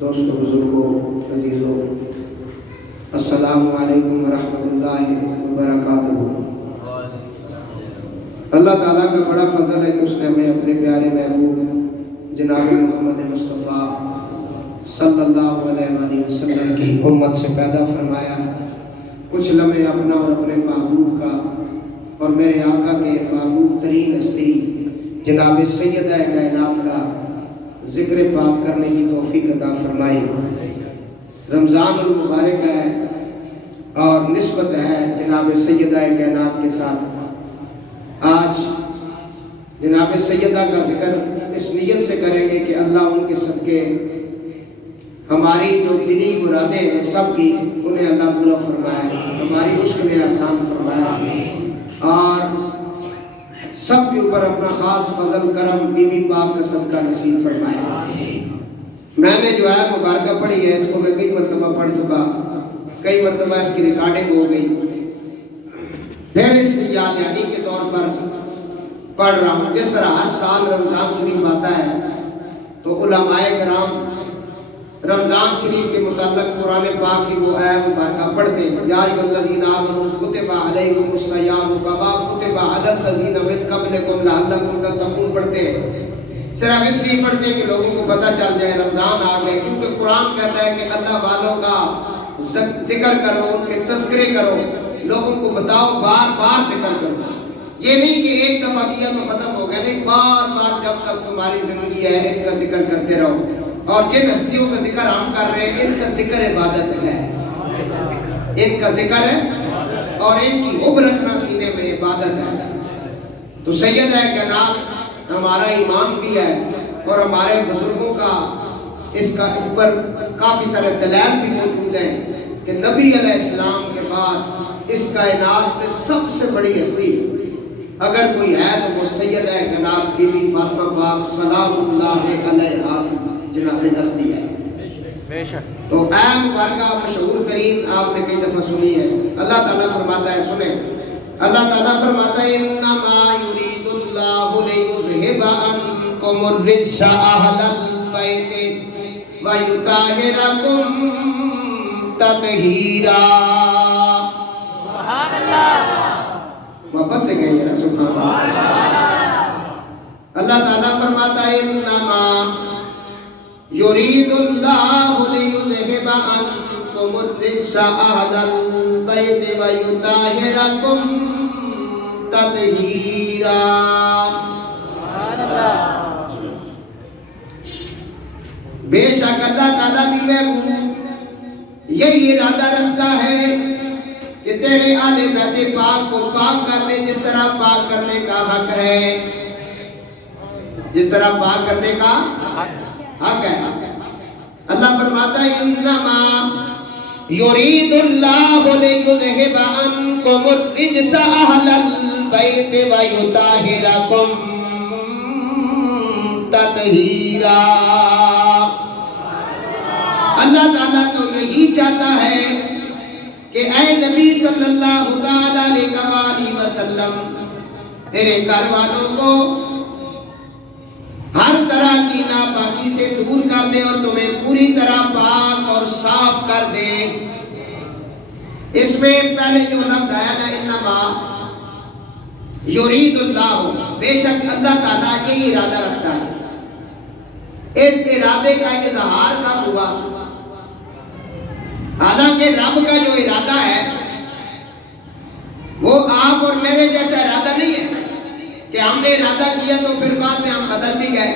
دوستو بزرگوں عزیزوں، السلام علیکم ورحمۃ اللہ وبرکاتہ۔ اللہ تعالیٰ کا بڑا فضل ہے کہ اس نے ہمیں اپنے پیارے محبوب جناب محمد مصطفیٰ صلی اللہ علیہ وآلہ وسلم کی امت سے پیدا فرمایا۔ کچھ لمحے اپنا اور اپنے محبوب کا اور میرے آقا کے محبوب ترین ہستی جناب سیدہ کائنات کا ذکر پاک کرنے کی توفیق عطا فرمائی۔ رمضان المبارک ہے اور نسبت ہے جناب سیدہ کائنات کے ساتھ۔ آج جناب سیدہ کا ذکر اس نیت سے کریں گے کہ اللہ ان کے صدقے ہماری جو دلی مرادیں ہیں سب کی انہیں اللہ پورا فرمائے، ہماری مشکلیں آسان فرمائے اور سب کے اوپر اپنا خاص فضل کرم بی بی پاک کا صدقہ نصیب فرمائے۔ میں نے جو ہے مبارکہ پڑھی ہے، اس کو میں کئی مرتبہ پڑھ چکا، کئی مرتبہ اس کی ریکارڈنگ ہو گئی، پھر اس کی یادداشت کے طور پر پڑھ رہا ہوں۔ جس طرح ہر سال رمضان شریف آتا ہے تو علماء کرام رمضان شریف کے متعلق قرآن پاک کی وہ آیت مبارکہ پڑھتے ہیں، یا ایھا الذین آمنوا کتب علیکم الصیام کما کتب علی الذین من قبلکم لعلکم تتقون پڑھتے ہیں۔ صرف اس لیے پڑھتے ہیں کہ لوگوں کو پتہ چل جائے رمضان آ گئے، کیونکہ قرآن کہتا ہے کہ اللہ والوں کا ذکر کرو، ان کے تذکرے کرو، لوگوں کو بتاؤ، بار بار ذکر کرو۔ یہ نہیں کہ ایک دفعہ کیا تو ختم ہو گیا، نہیں، بار بار جب تک تمہاری زندگی ہے ان کا ذکر کرتے رہو۔ اور جن ہستیوں کا ذکر ہم کر رہے ہیں ان کا ذکر عبادت ہے، ان کا ذکر ہے اور ان کی حب رکھنا سینے میں عبادت ہے۔ تو سیدہ کائنات ہمارا ایمان بھی ہے اور ہمارے بزرگوں کا اس پر کافی سارے دلائل بھی موجود ہیں کہ نبی علیہ السلام کے بعد اس کائنات میں سب سے بڑی ہستی اگر کوئی ہے تو وہ سیدہ کائنات بی بی فاطمہ پاک سلام اللہ علیہا جناب ہستی ہے۔ تو اے مبارکہ مشہور ترین آپ نے کئی دفعہ سنی ہے۔ اللہ تعالیٰ فرماتا ہے، سنیں، اللہ تعالیٰ فرماتا ہے انما یرید اللہ لیذھب عنکم الرجس اہل البیت ویطہرکم تطہیرا۔ سبحان اللہ، واپس سے کہیں ذرا سبحان اللہ۔ اللہ تعالیٰ فرماتا ہے انما یرید اللہ لیذھب عنکم الرجس اہل البیت ویطہرکم تطہیرا۔ بے شک اللہ تعالیٰ بھی محبوب یہی ارادہ رکھتا ہے کہ تیرے آل بیت پاک کو پاک کر دے جس طرح پاک کرنے کا حق ہے، جس طرح پاک کرنے کا حق ہے۔ اللہ فرماتا ہے انما یرید اللہ لیذھب عنکم الرجس اہل البیت ویطہرکم تطہیرا۔ اللہ تعالیٰ تو یہی چاہتا ہے کہ اے نبی صلی اللہ علیہ وسلم تیرے گھر والوں کو ہر طرح کی ناپاکی سے دور کر دے اور تمہیں پوری طرح پاک اور صاف کر دے۔ اس میں پہلے جو لفظ آیا نا انما یرید اللہ، بے شک اللہ تعالیٰ یہی ارادہ رکھتا ہے۔ اس ارادے کا اظہار کب ہوا؟ حالانکہ رب کا جو ارادہ ہے وہ آپ اور میرے جیسا ارادہ نہیں ہے کہ ہم نے ارادہ کیا تو پھر بعد میں ہم بدل بھی گئے۔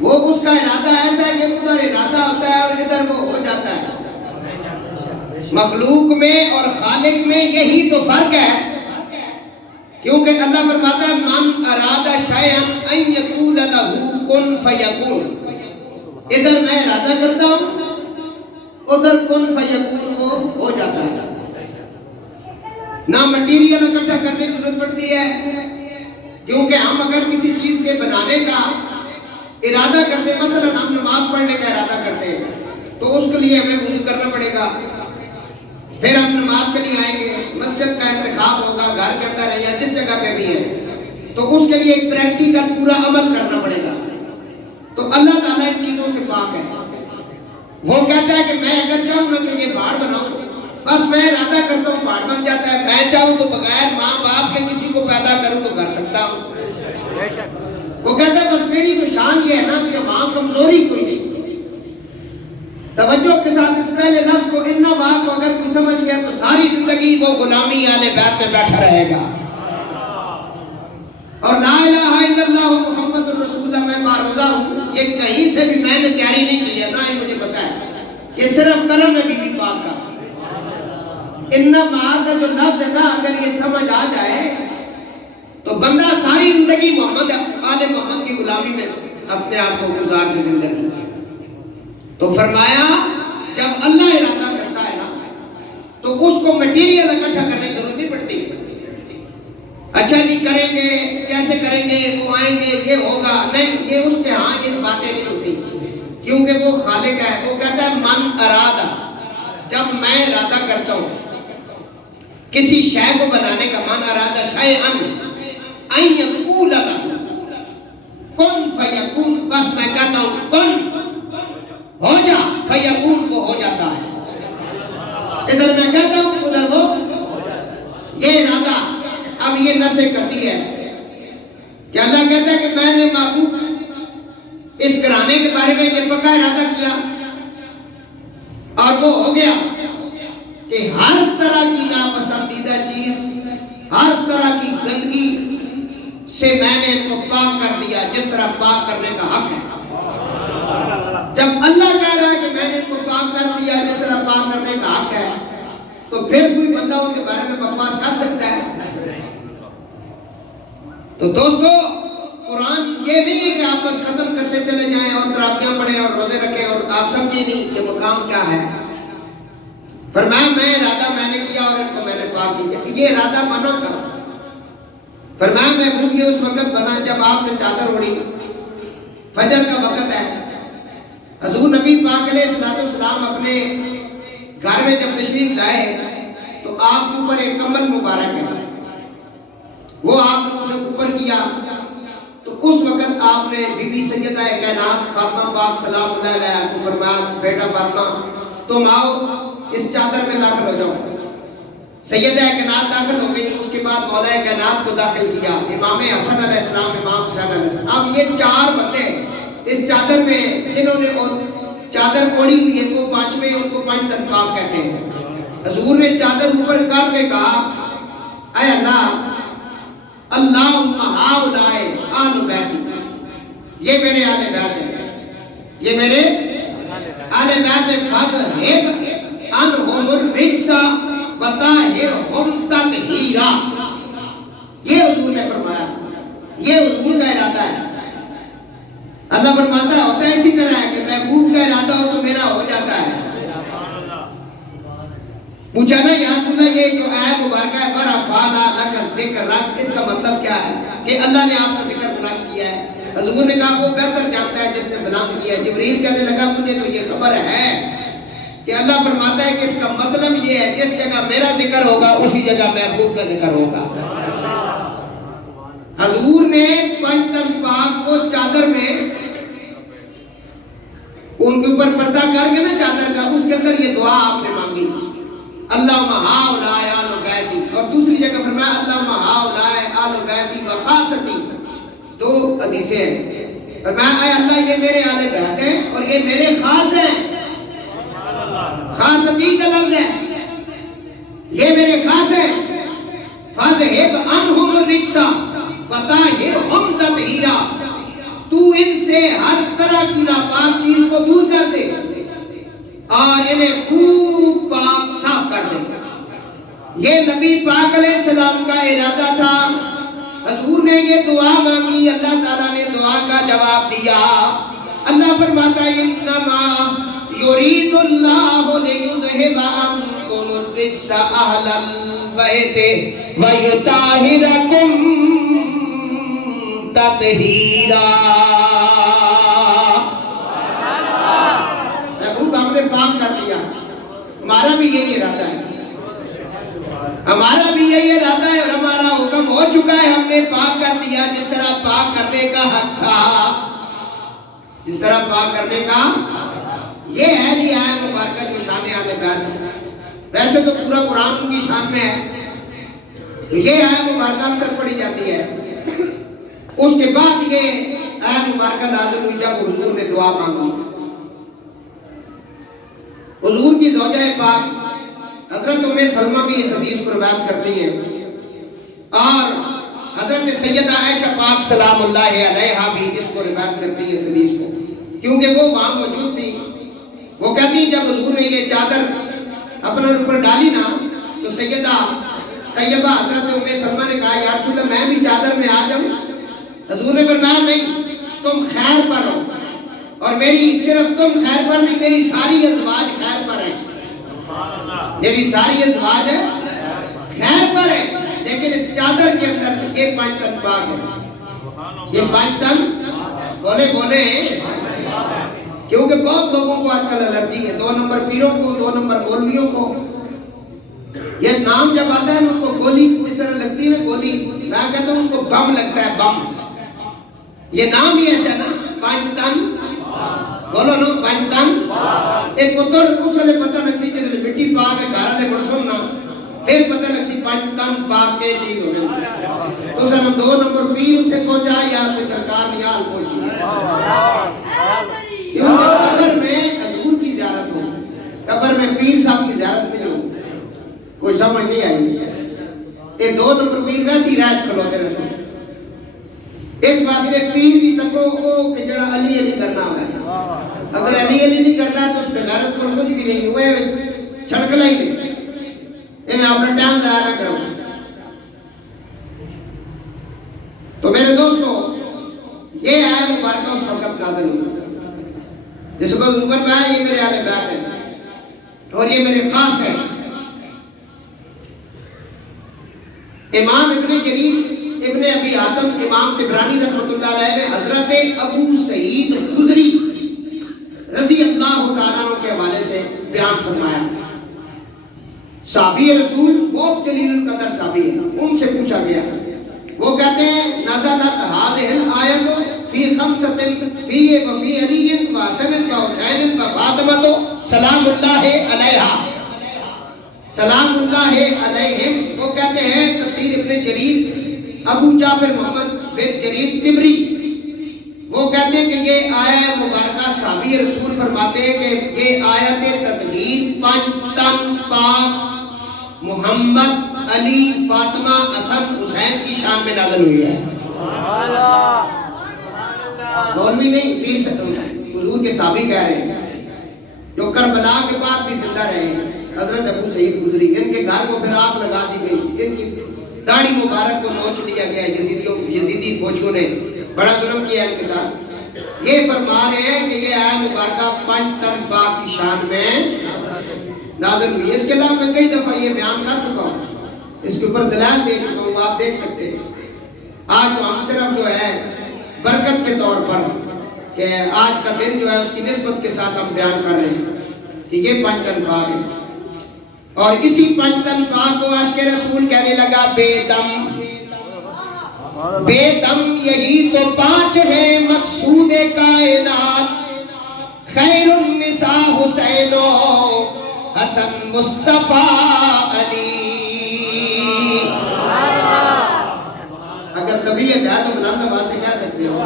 وہ اس کا ارادہ ایسا ہے کہ ادھر ارادہ ہوتا ہے اور ادھر وہ ہو جاتا ہے۔ مخلوق میں اور خالق میں یہی تو فرق ہے، کیونکہ اللہ فرماتا ہے من اراد شیئا ان یقول لہ کن فیکون۔ ادھر میں ارادہ کرتا ہوں، ادھر کن فیکون ہو جاتا ہے۔ نہ مٹیریل اکٹھا کرنے کی ضرورت پڑتی ہے، کیونکہ ہم اگر کسی چیز کے بنانے کا ارادہ کرتے ہیں، مثلا ہم نماز پڑھنے کا ارادہ کرتے ہیں تو اس کے لیے ہمیں وضو کرنا پڑے گا، پھر ہم نماز کے لیے آئیں گے، مسجد کا انتخاب ہوگا، گھر کے اندر ہے یا جس جگہ پہ بھی ہے، تو اس کے لیے ایک پریکٹیکل پورا عمل کرنا پڑے گا۔ تو اللہ تعالیٰ ان چیزوں سے پاک ہے۔ وہ کہتا ہے کہ میں اگر چاہوں گا کہ یہ پہاڑ بناؤں، بس میں ارادہ کرتا ہوں پہاڑ بن جاتا ہے، میں چاہوں تو بغیر ماں باپ کے کسی کو پیدا کروں تو کر سکتا ہوں۔ وہ کہتا ہے بس میری تو شان یہ ہے نا کہ وہاں کمزوری کوئی نہیں۔ توجہ کے ساتھ اس پہلے لفظ کو ان بات کو اگر کوئی سمجھ گیا تو ساری زندگی وہ غلامی اہل بیت میں بیٹھا رہے گا۔ اور لا الہ الا اللہ محمد الرسول اللہ میں معروضہ ہوں، یہ کہیں سے بھی میں نے تیاری نہیں کی ہے، نہ ہی مجھے پتا ہے، یہ صرف قلم ہے بی پاک کا۔ انما کا جو لفظ ہے نا، اگر یہ سمجھ آ جائے تو بندہ ساری زندگی محمد آل محمد کی غلامی میں اپنے آپ کو گزار دے زندگی۔ تو فرمایا جب اللہ ارادہ کرتا ہے نا تو اس کو مٹیریل اکٹھا کرنے کی ضرورت نہیں پڑتی۔ اچھا جی کریں گے، کیسے کریں گے، وہ آئیں گے، یہ ہوگا، نہیں، یہ اس کے ہاں یہ باتیں نہیں ہوتی، کیونکہ وہ خالق ہے۔ وہ کہتا ہے من ارادہ، جب میں ارادہ کرتا ہوں کسی شے کو بنانے کا، من ارادہ شیئن ان یقول لہ کن فیکون، بس میں کہتا ہوں کن ہو جا فیکون، وہ ہو جاتا ہے۔ ادھر میں کہتا ہوں ادھر وہ، یہ ارادہ اب یہ نسے کرتی ہے کہ اللہ کہتا ہے کہ میں نے محبوب اس گھرانے کے بارے میں یہ پکا ارادہ کیا اور وہ ہو گیا کہ ہر طرح کی ناپسندیدہ چیز، ہر طرح کی گندگی سے میں نے ان کو پاک کر دیا، جس طرح پاک کرنے کا حق ہے۔ جب اللہ کہہ رہا ہے کہ میں نے ان کو پاک کر دیا جس طرح پاک کرنے کا حق ہے، تو پھر کوئی بندہ ان کے بارے میں بکواس کر سکتا ہے؟ تو دوستو قرآن یہ نہیں ہے کہ آپ بس ختم کرتے چلے جائیں اور تراویحاں پڑھیں اور روزے رکھیں اور آپ سمجھیں نہیں کہ مقام کیا ہے۔ فرمایا میں ارادہ میں نے کیا اور ان کو میں نے پاک کیا، یہ ارادہ بنا تھا۔ فرمایا محبوب یہ اس وقت بنا جب آپ نے چادر اڑی، فجر کا وقت ہے، حضور نبی پاک علیہ السلام اپنے گھر میں جب تشریف لائے تو آپ کے اوپر ایک کمبل مبارک ہے، وہ آپ نے اوپر کیا، تو اس وقت آپ نے بی بی سیدہ کائنات فاطمہ پاک سلام اللہ علیہا کو فرمایا بیٹا فاطمہ تم آؤ اس چادر میں داخل ہو جاؤ۔ سیدہ کائنات داخل ہو گئی، اس کے بعد مولا کائنات کو داخل کیا امام حسن علیہ السلام، امام حسین علیہ السلام۔ اب یہ چار بندے اس چادر میں جنہوں نے چادر اوڑھی ہوئی ہے وہ پانچویں، ان کو پانچ تن پاک کہتے ہیں۔ حضور نے چادر اوپر کر کے کہا اے اللہ اللہم ہؤلاء آل بیتی، یہ میرے آل بیت ہیں، یہ میرے آل بیت ہیں، فاذہب عنہم الرجس وطہرہم تطہیرا۔ یہ حضور نے فرمایا، یہ حضور کا ارادہ ہے۔ اللہ فرماتا ہوتا ہے اسی طرح ہے کہ محبوب کا ارادہ ہو تو میرا ہو جاتا ہے۔ پوچھا نا یا رسول اللہ یہ جو آیت مبارکہ ہے ورفعنا لک ذکرک، اس کا مطلب کیا ہے کہ اللہ نے آپ کا ذکر بلند کیا ہے۔ حضور نے کہا وہ بہتر جانتا ہے جس نے بلند کیا ہے۔ جبریل کہنے لگا مجھے تو یہ خبر ہے کہ اللہ فرماتا ہے کہ اس کا مطلب یہ ہے جس جگہ میرا ذکر ہوگا اسی جگہ محبوب کا ذکر ہوگا۔ حضور نے پنجتن پاک کو چادر میں ان کے اوپر پردہ کر کے نا چادر کا، اس کے اندر یہ دعا آپ نے مانگی اللہم ہؤلاء آل بیتی، اور دوسری جگہ فرمایا اللہم ہؤلاء آل بیتی وخاصتی۔ دو حدیثیں ہیں، فرمایا اے اللہ یہ میرے آل بیت ہیں اور یہ میرے خاص ہیں۔ خاصتی کا لفظ ہے، یہ میرے خاص ہیں۔ فاذہب عنہم الرجس وطہرہم تطہیرا، تو ان سے ہر طرح کی ناپاک چیز کو دور کر دے اور انہیں خوب پاک صاف کر دے۔ یہ نبی پاک علیہ السلام کا ارادہ تھا۔ حضور نے یہ دعا مانگی، اللہ تعالیٰ نے دعا کا جواب دیا۔ اللہ فرماتا ہے انما یرید اللہ لیذہب عنکم الرجس اہل البیت ویطہرکم تطہیرا۔ محبوب ہم نے پاک کر دیا، ہمارا بھی یہی ارادہ ہے، ہمارا بھی یہی ارادہ ہے اور ہمارا حکم ہو چکا ہے، ہم نے پاک کر دیا جس طرح پاک کرنے کا حق تھا، جس طرح پاک کرنے کا یہ ہے جی آیت مبارکہ جو شان اہل بیت ہے. ویسے تو پورا قرآن ان کی شان میں ہے، تو یہ آیت مبارکہ اکثر پڑھی جاتی ہے. اس کے بعد یہ آیت مبارکہ نازل ہوئی جب حضور نے دعا مانگی. حضور کی زوجہ پاک حضرت ام سلمہ بھی اس حدیث کو روایت کرتی ہیں، اور حضرت سیدہ عائشہ پاک سلام اللہ علیہا بھی اس کو روایت کرتی ہیں اس حدیث کو، کیونکہ وہ وہاں موجود تھی. وہ کہتی ہیں جب حضور نے یہ چادر اپنے اوپر ڈالی نا تو سیدہ طیبہ حضرت ام سلمہ نے کہا یا رسول اللہ میں بھی چادر میں آ جاؤں؟ حضور نے فرمایا نہیں، تم خیر پر ہو، اور میری صرف تم خیر پر نہیں، میری ساری ازواج خیر پر ہیں. میری ساری ازواج ہے خیر پر ہے، لیکن اس چادر کے اندر یہ 5 تن پاک ہے. یہ 5 تن بولے بولے، کیونکہ بہت لوگوں کو آج کل الرجی ہے، 2 نمبر پیروں کو، 2 نمبر مولویوں کو. یہ نام جب آتا ہے ان کو گولی اس طرح لگتی ہے نا، گولی، میں کہتا ہوں ان کو بم لگتا ہے، بم. یہ نام ہی ایسا نا 5 تن، بولو نا 5 تن. ایک پتر اس نے پتہ لگ سی کہ مٹی پاک ہے گھر والے بڑھ سننا، پھر پتہ لگ سی 5 تن پاک کے چیز ہونے تو سن 2 نمبر پیر اتنے پہنچا یا تو سرکار نیال پہنچی. کیونکہ قبر میں حضور کی زیارت ہو، قبر میں پیر صاحب کی زیارت نہیں ہو. کوئی سمجھ نہیں آئی. یہ 2 نمبر پیر ویسے ہی راج کھلوتے رسول. اس واسطے پیر بھی تکو او کہ جڑا علی علی کرنا ہے. اگر علی علی نہیں کرنا تو اس بغیرت کو کچھ بھی نہیں ہوئے، چھڑکلا ہی نہیں. یہ میں اپنا ٹائم ضائع نہ کروں. تو میرے دوستو، یہ آیت مبارکہ اس وقت نازل ہوئی جس کو فرمایا یہ میرے اہل بیت ہے اور یہ میرے خاص ہے. امام ابن جریر ابن ابی حاتم، امام طبرانی رحمۃ اللہ علیہ نے حضرت ابو سعید خدری رضی اللہ تعالیٰ عنہ کے حوالے سے بیان فرمایا. صحابی رسول بہت جلیل القدر صحابی ہے، ان سے پوچھا گیا، وہ کہتے ہیں نزلت هذه الآیت فی 5 فی وفی علی و حسن و حسین و فاطمہ سلام اللہ علیہا سلام اللہ علیہم. وہ کہتے ہیں تفسیر ابن جریر ابو جعفر محمد بن جریر طبری، وہ کہتے ہیں کہ یہ آیت مبارکہ صحابی رسول فرماتے ہیں کہ یہ آیت تطہیر 5 تن پاک محمد، علی، فاطمہ، حسن، حسین کی شان میں نازل ہوئی ہے. مولوی نہیں، پیر حضور کے صحابی کہہ رہے ہیں جو کربلا کے بعد بھی زندہ رہے ہیں. حضرت ابو سعید خدری، ان کے گھر کو پھر آگ لگا دی گئی، ان کی داڑھی مبارک کو نوچ لیا گیا یزیدی فوجیوں نے، بڑا ظلم کیا ان کے ساتھ. یہ فرما رہے ہیں کہ یہ آیت مبارکہ 5 تن پاک کی شان میں نازل ہوئی. اس کے علاوہ میں کئی دفعہ یہ بیان کر چکا ہوں، اس کے اوپر دلائل دے چکا ہوں، آپ دیکھ سکتے ہیں. آج تو ہم صرف جو ہے برکت کے طور پر کہ آج کا دن جو ہے اس کی نسبت کے ساتھ ہم بیان کر رہے ہیں کہ یہ 5 تن پاک ہے. اور اسی 5 تن پاک کو عاشق رسول کہنے لگا بے دم. بے دم یہی تو 5 ہے مقصود کائنات، خیر النساء حسین و حسن مصطفیٰ علی. اگر طبیعت ہے تو بلند آواز سے کہہ سکتے ہو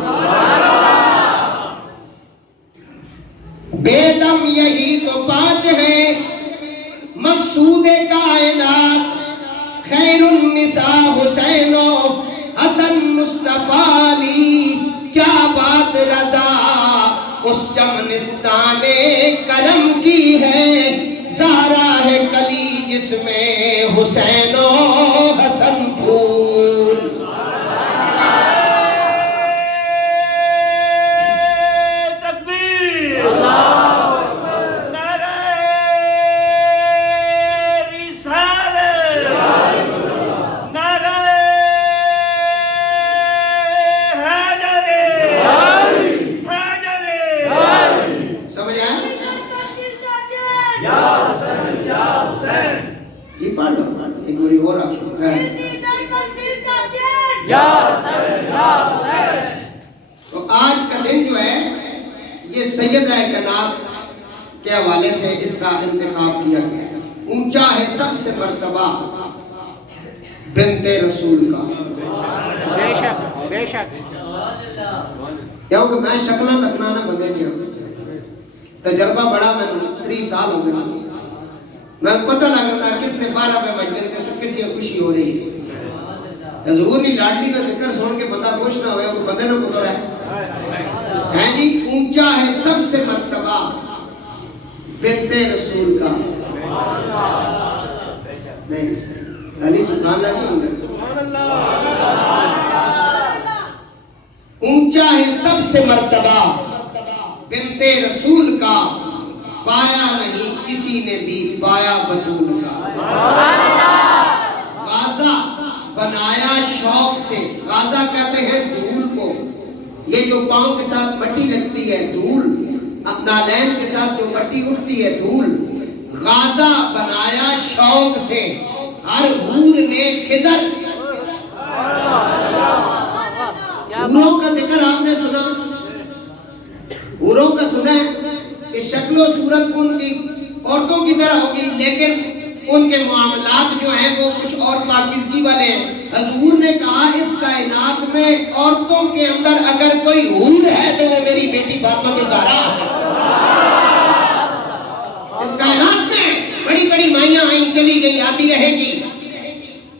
بے دم یہی تو 5 ہے مقصود کائنات، خیر النساء حسین و حسن مصطفیٰ علی. کیا بات رضا اس چمنستان کرم کی ہے، زہرا ہے کلی جس میں حسین و حسن پھول. تو آج کا دن جو ہے یہ سیدہ کائنات کے حوالے سے اس کا انتخاب کیا گیا ہے۔ اونچا ہے سب سے مرتبہ بنت رسول کا، بے شک بے شک، کیونکہ میں شکلہ تکنا نہ بندے دیا تجربہ بڑا، میں 30 سال ہو گئے، میں پتہ لگتا کس نے 12 پہ مجمع کے سب کسی کو خوشی ہو رہی ہے۔ حضور نے لاڈلی کا ذکر سن کے بندہ خوش نہ ہوئے، وہ بندے نہ پتہ ہے جی اونچا ہے سب سے مرتبہ بنت رسول کا، نہیں علی سبحان اللہ، اونچا ہے سب سے مرتبہ بنت رسول کا، پایا نہیں کسی نے بھی پایا بطول کا۔ غازہ بنایا شوق سے، غازہ کہتے ہیں دھول کو، یہ جو پاؤں کے ساتھ مٹی لگتی ہے دھول، نالین کے ساتھ جو مٹی اٹھتی ہے دھول، غازہ بنایا شوق سے، ہر حور نے خضر۔ حوروں کا ذکر آپ نے سنا، حوروں کا سنا ہے کہ شکل و صورت ان کی عورتوں کی طرح ہوگی، لیکن ان کے معاملات جو ہیں وہ کچھ اور پاکیزگی والے ہیں۔ حضور نے کہا اس کائنات میں عورتوں کے اندر اگر کوئی حور ہے تو وہ میری بیٹی فاطمہ الزہرا ہے۔ اس کائنات میں بڑی بڑی مائیاں آئیں چلی گئی آتی رہے گی،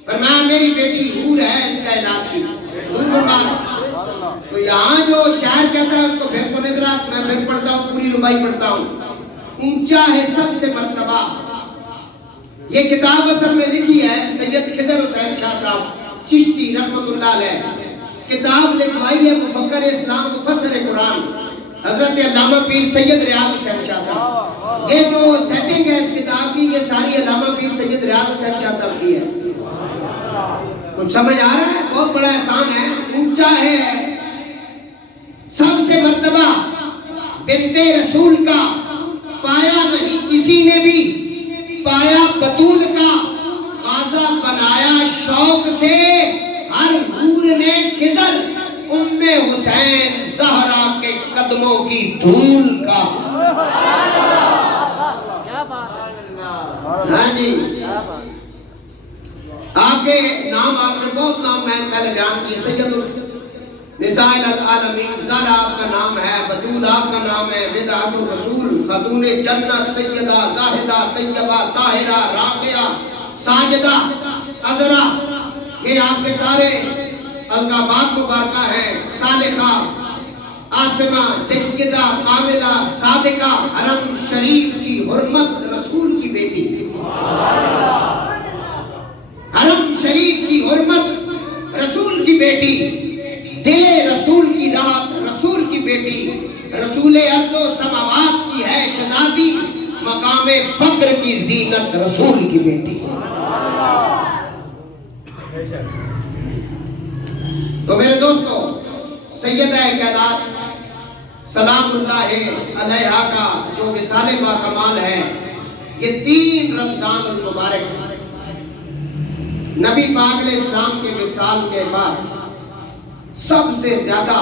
فرمایا میری بیٹی حور ہے اس کائنات کی۔ تو یہاں جو شاعر کہتا ہے اس کو پھر سنے ذرا، میں پھر پڑھتا ہوں، پوری ربائی پڑھتا ہوں۔ اونچا ہے سب سے مرتبہ، یہ کتاب اصل میں لکھی ہے سید خضر حسین شاہ صاحب چشتی رحمت اللہ علیہ، کتاب لکھوائی ہے مفکر اسلام مفسر قرآن حضرت علامہ پیر سید ریاض حسین شاہ صاحب۔ یہ جو سیٹنگ ہے اس کتاب کی یہ ساری علامہ پیر سید ریاض حسین شاہ صاحب کی ہے۔ کچھ سمجھ آ رہا ہے؟ بہت بڑا احسان ہے۔ اونچا ہے سب سے مرتبہ بنت رسول کا، پایا نہیں کسی نے بھی پایا بطول کا، غازہ بنایا شوق سے، ہر حور نے خضر، ام حسین زہرا کے قدموں کی دھول کا۔ ہاں جی، آپ کے نام آپ نے بہت نام میں پہلے بیان کیے، سید نساء العالمین، زہرا آپ کا نام ہے، بطول آپ کا نام ہے، بدعۃ الرسول، خاتون جنت، سیدہ، زاہدہ، طیبہ، طاہرہ، راقیہ، ساجدہ، عذرا، یہ آپ کے سارے القابات مبارکہ ہیں۔ صالحہ، عاصمہ، جیدہ، کاملہ، صادقہ، حرم شریف کی حرمت، رسول کی بیٹی، حرم شریف کی حرمت، رسول کی بیٹی، دل رسول کی رات، رسول کی بیٹی، رسول ارض و سماوات کی ہے شہزادی، مقام فقر کی زینت، رسول کی بیٹی۔ تو میرے دوستو، سیدہ کائنات سلام اللہ علیہا کا جو وصال با کمال ہے، یہ 3 رمضان المبارک نبی پاک علیہ السلام کے وصال کے بعد سب سے زیادہ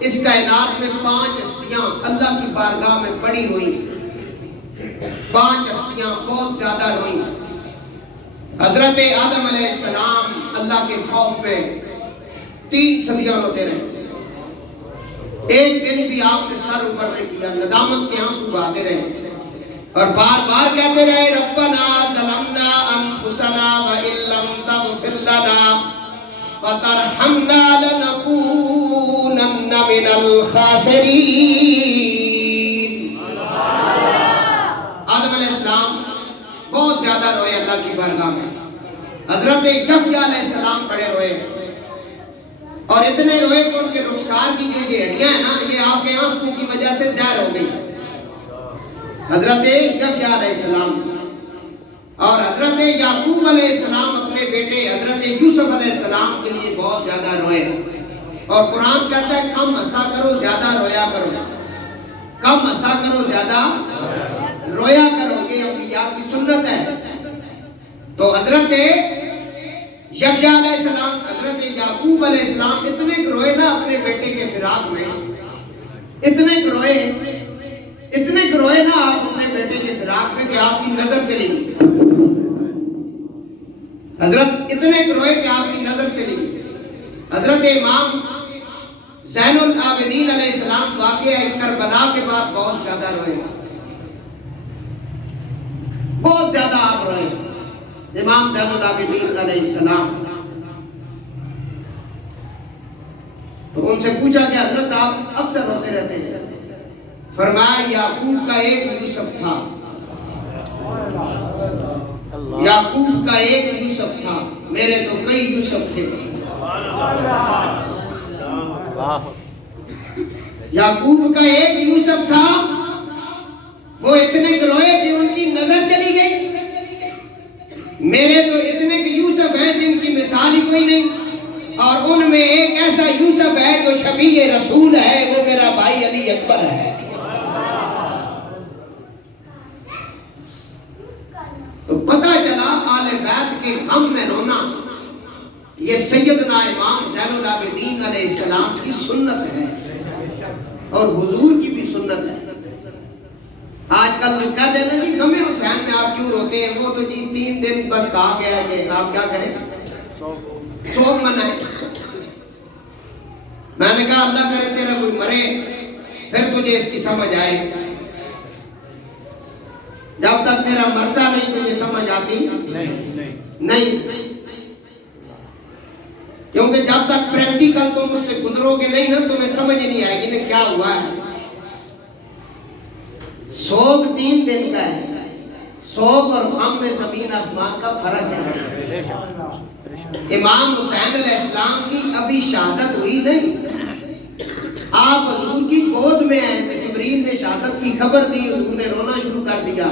اس کائنات میں 5 ہستیاں اللہ کی بارگاہ میں بڑی روئیں، 5 ہستیاں بہت زیادہ روئیں۔ حضرت آدم علیہ السلام اللہ کے خوف میں 3 صدیاں روتے رہے، ایک دن بھی آپ نے سر اوپر نہیں کیا، ندامت کے آنسو بہاتے رہے اور بار بار کہتے رہے ربنا ظلمنا انفسنا وان لم تغفر لنا وترحمنا لنكونن من الخاسرین۔ آدم علیہ السلام بہت زیادہ روئے اللہ کی بارگاہ میں، حضرت یحییٰ علیہ السلام پڑے روئے اور اتنے روئے کہ ان کے رخسار کی جو یہ ہڈیاں ہیں نا، یہ آپ کے آنسو کی وجہ سے زہر ہو گئی۔ حضرت یحییٰ علیہ السلام اور حضرت یعقوب علیہ السلام اپنے بیٹے حضرت یوسف علیہ السلام کے لیے بہت زیادہ روئے، اور قرآن کہتا ہے کم ہنسا کرو زیادہ رویا کرو، کم ہنسا کرو زیادہ رویا کرو، یہ انبیاء کی سنت ہے۔ تو حضرت یحییٰ علیہ السلام، حضرت یعقوب علیہ السلام اتنے روئے نا اپنے بیٹے کے فراق میں، اتنے روئے نا کے فراق میں کہ آپ کی نظر چلی گئی. حضرت اتنے روئے کہ آپ کی نظر چلی گئی. حضرت امام زین العابدین علیہ السلام واقعہ کربلا کے بعد بہت زیادہ روئے, بہت زیادہ آپ روئے. امام زین العابدین علیہ السلام, تو ان سے پوچھا کہ حضرت آپ اکثر روتے رہتے ہیں. فرمایا یعقوب کا ایک یوسف تھا, یعقوب کا ایک یوسف تھا, میرے تو کئی یوسف تھے. یعقوب کا ایک یوسف تھا, وہ اتنے روئے کہ ان کی نظر چلی گئی. میرے تو اتنے یوسف ہیں جن کی مثال ہی کوئی نہیں, اور ان میں ایک ایسا یوسف ہے جو شبیہ رسول ہے, وہ میرا بھائی علی اکبر ہے. تو پتہ چلا آل بیت کے غم میں رونا یہ سیدنا امام زین العابدین علیہ السلام کی سنت ہے, اور حضور کی بھی سنت ہے. آج کل لوگ کہہ دینا جی غم حسین میں آپ کیوں روتے ہیں, وہ تو جی 3 دن بس کہا گیا ہے کہ آپ کیا کریں, سوگ منائیں. میں نے کہا اللہ کرے تیرا کوئی مرے پھر تجھے اس کی سمجھ آئے, جب تک تیرا مرتا نہیں تجھے سمجھ آتی نہیں. کیونکہ جب تک پریکٹیکل تم اس سے گزرو گے نہیں نا, تمہیں سمجھ نہیں آئے گی کہ کیا ہوا ہے. سوگ 3 دن کا ہے, سوگ اور غم میں زمین آسمان کا فرق ہے. امام حسین علیہ السلام کی ابھی شہادت ہوئی نہیں, آپ حضور کی گود میں آئے تھے, جبریل نے شہادت کی خبر دی, حضور نے رونا شروع کر دیا.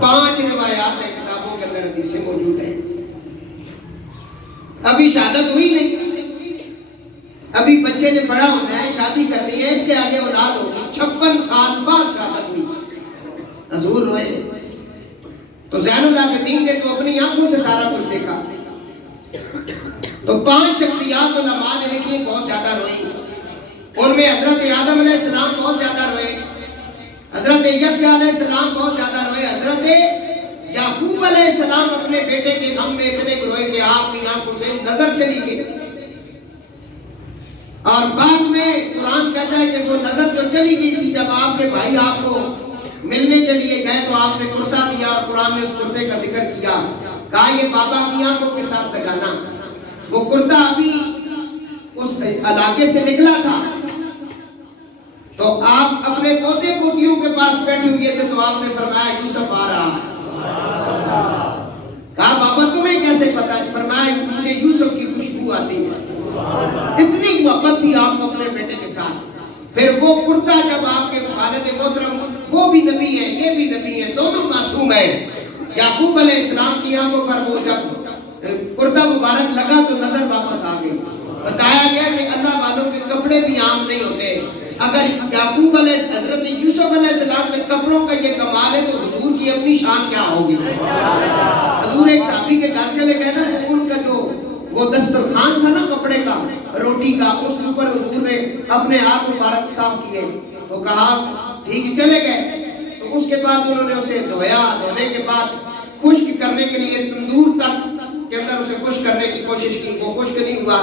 5 روایات ہیں کتابوں کے اندر حدیثیں موجود ہیں. ابھی شہادت ہوئی نہیں, ابھی بچے نے بڑا ہونا ہے, شادی کرنی ہے, اس کے آگے اولاد ہوگی. 56 سال بعد شہادت ہوئی, حضور روئے. تو زین العابدین نے تو اپنی آنکھوں سے سارا کچھ دیکھا. تو 5 شخصیات علماء نے لکھی بہت زیادہ روئی. ان میں حضرت آدم علیہ السلام بہت زیادہ روئے, حضرت یحییٰ علیہ السلام بہت زیادہ روئے, حضرت یعقوب علیہ السلام اپنے بیٹے کے غم میں اتنے روئے کہ آپ کی آنکھوں سے نظر چلی گئی. اور بعد میں قرآن کہتا ہے کہ وہ نظر جو چلی گئی تھی, جب آپ کے بھائی آپ کو ملنے کے لیے گئے تو آپ نے کرتا دیا, اور قرآن نے اس کرتے کا ذکر کیا, کہا یہ بابا کی آنکھوں کے ساتھ لگانا. وہ کرتا ابھی اس علاقے سے نکلا تھا, تو آپ اپنے پوتے پوتیوں کے پاس بیٹھے ہوئے تھے, تو آپ نے فرمایا یوسف آ رہا ہے. کہا بابا تمہیں کیسے پتا؟ فرمایا مجھے یوسف کی خوشبو آتی ہے. اتنی محبت تھی آپ کو اپنے بیٹے کے ساتھ. پھر وہ کرتا جب آپ کے والد محترم, وہ بھی نبی ہیں یہ بھی نبی ہیں, دونوں معصوم ہیں. یعقوب علیہ السلام کی آنکھوں پر وہ جب کرتا مبارک لگا تو نظر واپس آ گئی. بتایا گیا کہ اللہ والوں کے کپڑے بھی عام نہیں ہوتے. اگر یعقوب علیہ حضرت یوسف علیہ السلام کے کپڑوں کا یہ کمال ہے تو حضور کی اپنی شان کیا ہوگی. حضور ایک صحابی کے گھر چلے گئے نا, ان کا جو وہ دسترخوان تھا نا کپڑے کا, روٹی کا, اس کے اوپر حضور نے اپنے ہاتھ مبارک صاف کیے. تو کہا ٹھیک چلے گئے. تو اس کے بعد انہوں نے اسے دھویا, دھونے کے بعد خشک کرنے کے لیے تندور تک کے اندر اسے خشک کرنے کی کوشش کی, وہ خشک نہیں ہوا.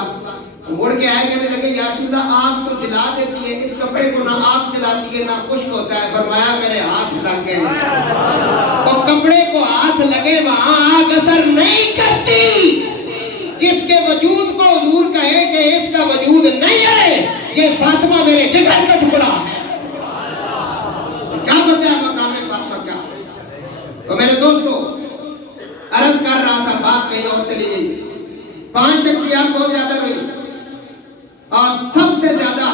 مڑ کے آئے کہنے لگے یا رسول اللہ آگ تو جلا دیتی ہے, اس کپڑے کو نہ آگ جلاتی ہے نہ خشک ہوتا ہے. فرمایا میرے ہاتھ لگ گئے. تو کپڑے کو ہاتھ لگے وہاں آگ اثر نہیں کرتی. جس کے وجود کو حضور کہے کہ اس کا وجود نہیں ہے, یہ فاطمہ میرے جگر کا ٹکڑا ہے. کیا بتایا مقام فاطمہ کیا. تو میرے دوستو عرض کر رہا تھا, بات کہیں اور چلی گئی. 5 شخصیات بہت زیادہ ہوئی, اور سب سے زیادہ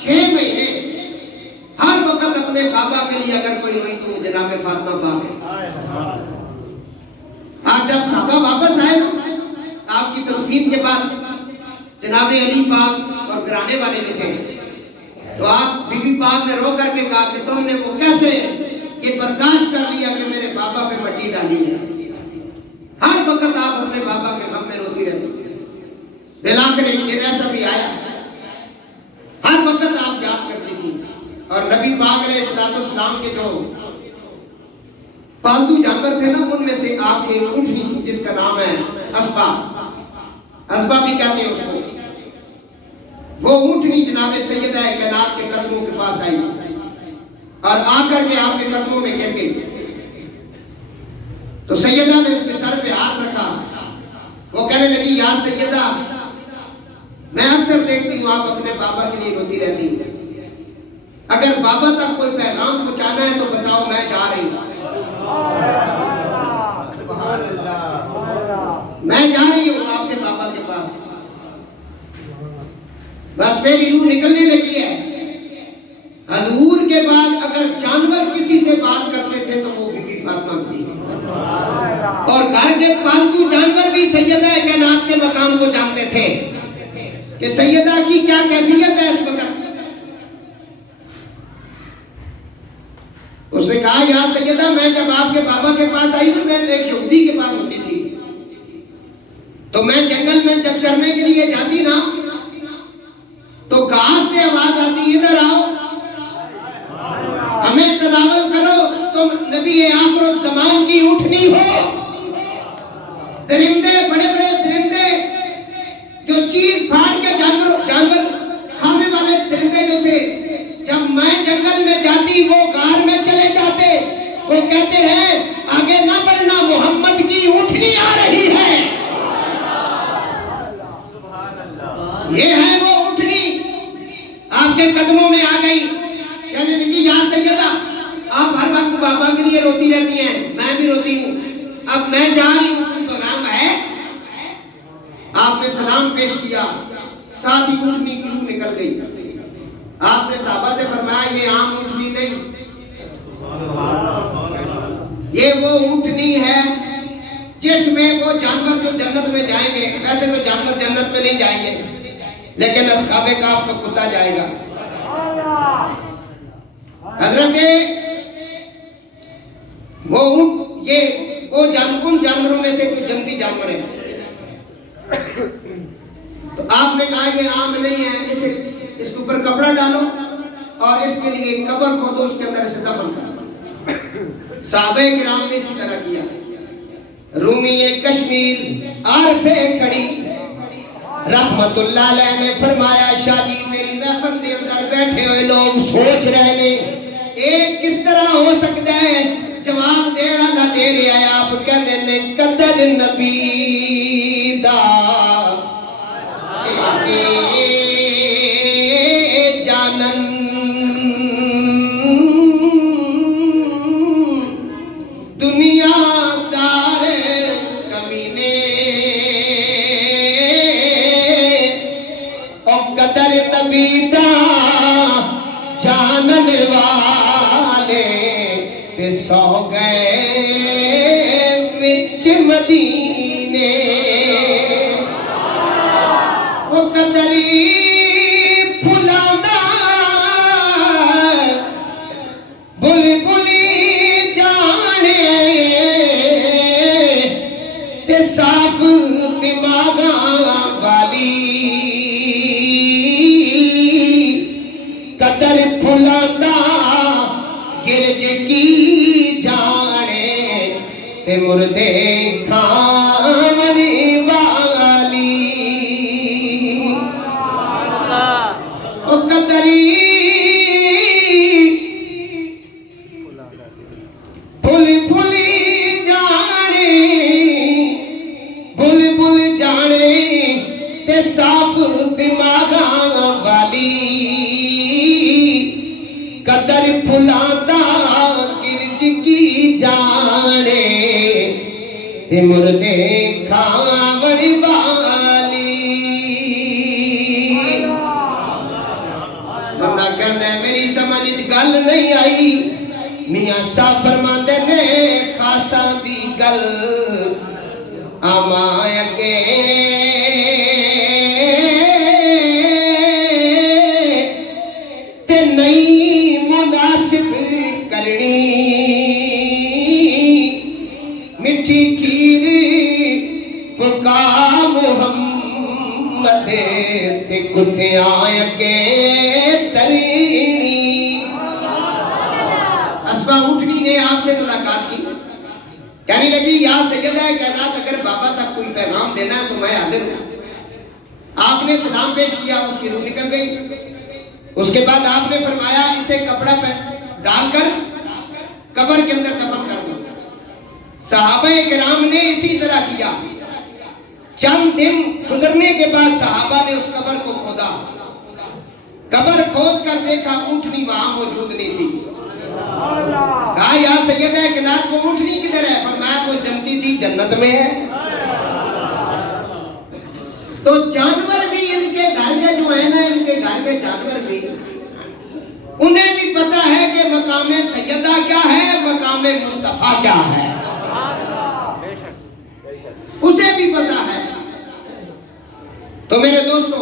6 مہینے ہر وقت اپنے بابا کے لیے اگر کوئی روئی تو جناب فاطمہ پاک ہے. آج جب صحابہ واپس آئے نا آپ کی تدفین کے بعد, جناب علی پاک اور گرانے والے بھی تھے, تو آپ بی بی پاک نے رو کر کے کہا کہ تم نے وہ کیسے یہ برداشت کر لیا کہ میرے بابا پہ مٹی ڈالی ہے. ہر وقت آپ اپنے بابا کے غم میں روتی رہتی. بلاخر ایک دن ایسا بھی آیا, ہر وقت آپ یاد کرتی تھی. اور نبی پاک علیہ السلام کے جو پالتو جانور تھے نا، ان میں سے آپ کی ایک اونٹنی تھی جس کا نام ہے اسبا، اسبا بھی کہتے ہیں اس کو. وہ اونٹنی جناب سیدہ کائنات کے قدموں کے پاس آئی اور آ کر کے آپ کے قدموں میں گر گئی. تو سیدہ نے اس کے سر پہ ہاتھ رکھا. وہ کہنے لگی یا سیدہ، میں اکثر دیکھتی ہوں آپ اپنے بابا کے لیے روتی رہتی ہیں، اگر بابا تک کوئی پیغام پہنچانا ہے تو بتاؤ، میں جا رہی ہوں، میں جا رہی ہوں آپ کے بابا کے پاس. بس میری روح نکلنے لگی ہے. حضور کے بعد اگر جانور کسی سے بات کرتے تھے تو وہ بی بی فاطمہ تھی، اور گھر کے پالتو جانور بھی سیدہ کائنات کے مقام کو جانتے تھے کہ سیدہ کی کیا کیفیت ہے اس وقت. اس نے کہا یا سیدہ، میں جب آپ کے بابا کے پاس آئی ہوں، میں ایک یہودی کے پاس ہوتی تھی، تو میں جنگل میں جب چرنے کے لیے جاتی نا تو گھاس سے آواز آتی، ادھر آؤ، ہمیں تناول کرو، تم نبی آخر الزمان کی اونٹنی ہو. درندے، بڑے بڑے درندے جو چیر پھاڑ کے جانور کھانے والے درندے جو تھے، جب میں جنگل میں جاتی وہ غار میں چلے جاتے. وہ کہتے ہیں آگے نہ بڑھنا، محمد کی اونٹنی آ رہی ہے. یہ ہے وہ اونٹنی، آپ کے قدموں میں آ گئی. کہنے لگی یا سیدہ، آپ ہر وقت بابا کے لیے روتی رہتی ہیں، میں بھی روتی ہوں، اب میں جا رہی ہوں، کوئی پیغام ہے؟ آپ نے سلام پیش کیا، ساتھ ہی اونٹنی کی روح نکل گئی. آپ نے صحابہ سے فرمایا یہ عام اونٹنی نہیں، یہ وہ اونٹنی ہے جس میں وہ جانور جو جنت میں جائیں گے. ویسے تو جانور جنت میں نہیں جائیں گے، لیکن اصحاب کہف کا کتا جائے گا. حضرت وہ ان جانوروں میں سے کوئی جنتی جانور ہے. تو آپ نے کہا یہ عام نہیں ہے، اس کے اوپر کپڑا ڈالو اور اس کے لیے قبر کھودو، اس کے اندر اسے دفن کرو. صحابہ کرام نے اسی طرح کیا. رومی کشمیر عارف کھڑی رحمت اللہ علیہ نے فرمایا شاہ جی میری محفل کے اندر بیٹھے ہوئے لوگ سوچ رہے نے ایک کس طرح ہو سکتا ہے. جواب دینا نہ دے رہا ہے. آپ کہتے نے قدر نبی دا جانن دنیا دار کمینے او قدر نبی دا جانن والے تے سو گئے وچ مدینے. او قدری پھلاں بل بلی جانے تے صاف دماغاں والی قدر پھلاں گرج کی جانے تے مردے کھانے والی. او قدری بھلی جانے بھل بھل جانے تے صاف دماغاں والی قدر پھلاتا گرج کی جانے تے مردے کھاون والی. بندہ کہندا ہے میری سمجھ وچ گل نہیں آئی. میاں صاحب فرماندے نے خاصاں دی گل آواں اگے تے نہیں مناسب کرنی. میٹھی کھیر پکا محمد تے کٹیاں اگے ترینی. اسبا اونٹنی نے آپ سے ملاقات کی. کہنے لگی یا سیدہ کائنات اگر بابا تک کوئی پیغام دینا ہے تو میں حاضر ہوں۔ آپ نے سلام پیش کیا، اس کی روح نکل گئی۔ اس کے بعد آپ نے فرمایا اسے کپڑا پہ ڈال کر قبر کے اندر دفن کر دو۔ صحابہ کرام نے اسی طرح کیا۔ چند دن گزرنے کے بعد صحابہ نے اس قبر کو کھودا، قبر کھود کر دیکھا اونٹنی وہاں موجود نہیں تھی۔ کہا یا سیدہ کائنات وہ اونٹنی کدھر ہے؟ فرمایا وہ جنتی تھی، جنت میں ہے۔ تو جانور بھی ان کے گھر میں جو ہے نا، ان کے گھر میں جانور بھی، انہیں بھی پتا ہے کہ مقام سیدہ کیا ہے، مقام مصطفیٰ کیا ہے، اسے بھی پتا ہے۔ تو میرے دوستو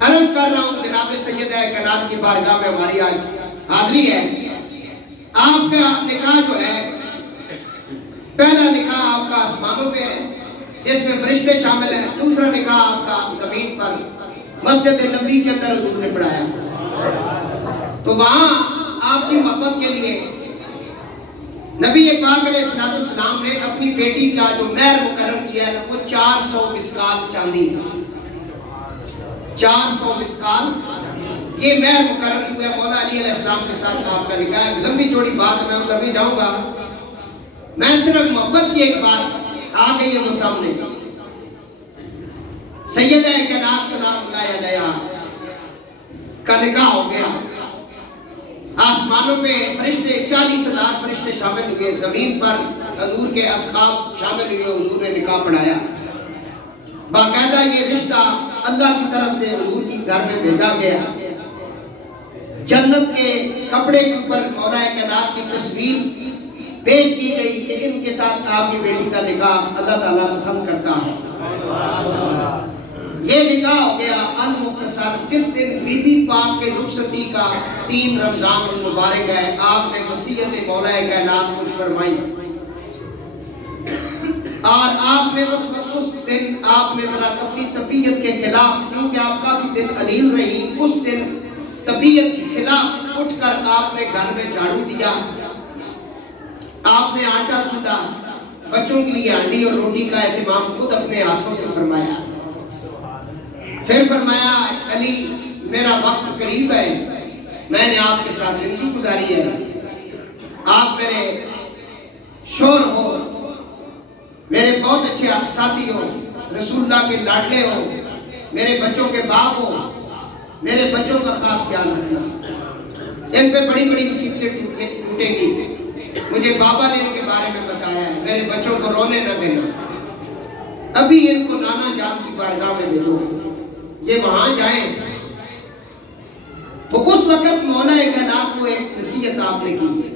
عرض کر رہا ہوں جناب سیدہ کائنات کی بارگاہ میں ہماری آج حاضری ہے۔ آپ کا نکاح جو ہے، پہلا نکاح آپ کا آسمانوں پہ ہے جس میں فرشتے شامل ہیں، دوسرا نکاح آپ کا زمین پر مسجد نبی کے اندر حضور نے پڑھایا۔ تو وہاں آپ کی محبت کے لیے نبی پاک علیہ السلام نے اپنی بیٹی کا جو مہر مقرر کیا ہے وہ 400 مسکال چاندی ہے۔ 400 مسکال یہ مہر مقرر ہوا مولا علی علیہ السلام کے ساتھ آپ کا نکاح ہے۔ لمبی چوڑی بات میں ادھر نہیں جاؤں گا، میں صرف محبت کی ایک بات آ گئی ہے وہ سامنے۔ سیدہ کائنات سلام اللہ علیہا کا نکاح ہو گیا۔ آسمانوں پہ فرشتے 40,000 فرشتے شامل ہوئے، زمین پر حضور کے اصحاب شامل ہوئے، حضور نے نکاح پڑھایا۔ باقاعدہ یہ رشتہ اللہ کی طرف سے حضور کی گھر میں بھیجا گیا۔ جنت کے کپڑے کے اوپر مولا کائنات کی تصویر پیش کی گئی کہ ان کے ساتھ آپ کی بیٹی کا نکاح اللہ تعالیٰ پسند کرتا ہے۔ یہ نکاح ہو گیا المختصر، جس دن بی بی پاک کے رخصتی کا 3 رمضان المبارک ہے، آپ نے وصیت مولا کائنات کچھ فرمائی اور آپ نے اس دن آپ نے ذرا اپنی طبیعت کے خلاف، کیونکہ آپ کافی دن علیل رہی، اس دن طبیعت کے خلاف اٹھ کر آپ نے گھر میں جھاڑو دیا، آپ نے آٹا گوندھا، بچوں کے لیے ہانڈی اور روٹی کا اہتمام خود اپنے ہاتھوں سے فرمایا۔ پھر فرمایا علی میرا وقت قریب ہے، میں نے آپ کے ساتھ زندگی گزاری ہے، آپ میرے شور ہو، میرے بہت اچھے ساتھی ہو، رسول اللہ کے لاڈلے ہو، میرے بچوں کے باپ ہو، میرے بچوں کا خاص خیال رکھنا، ان پہ بڑی بڑی مصیبتیں ٹوٹیں گی، مجھے بابا نے ان کے بارے میں بتایا ہے، میرے بچوں کو رونے نہ دینا، ابھی ان کو نانا جان کی بارگاہ میں بھیجو، یہ وہاں جائیں۔ تو اس وقت مولا کائنات کو ایک نصیحت آپ نے کی،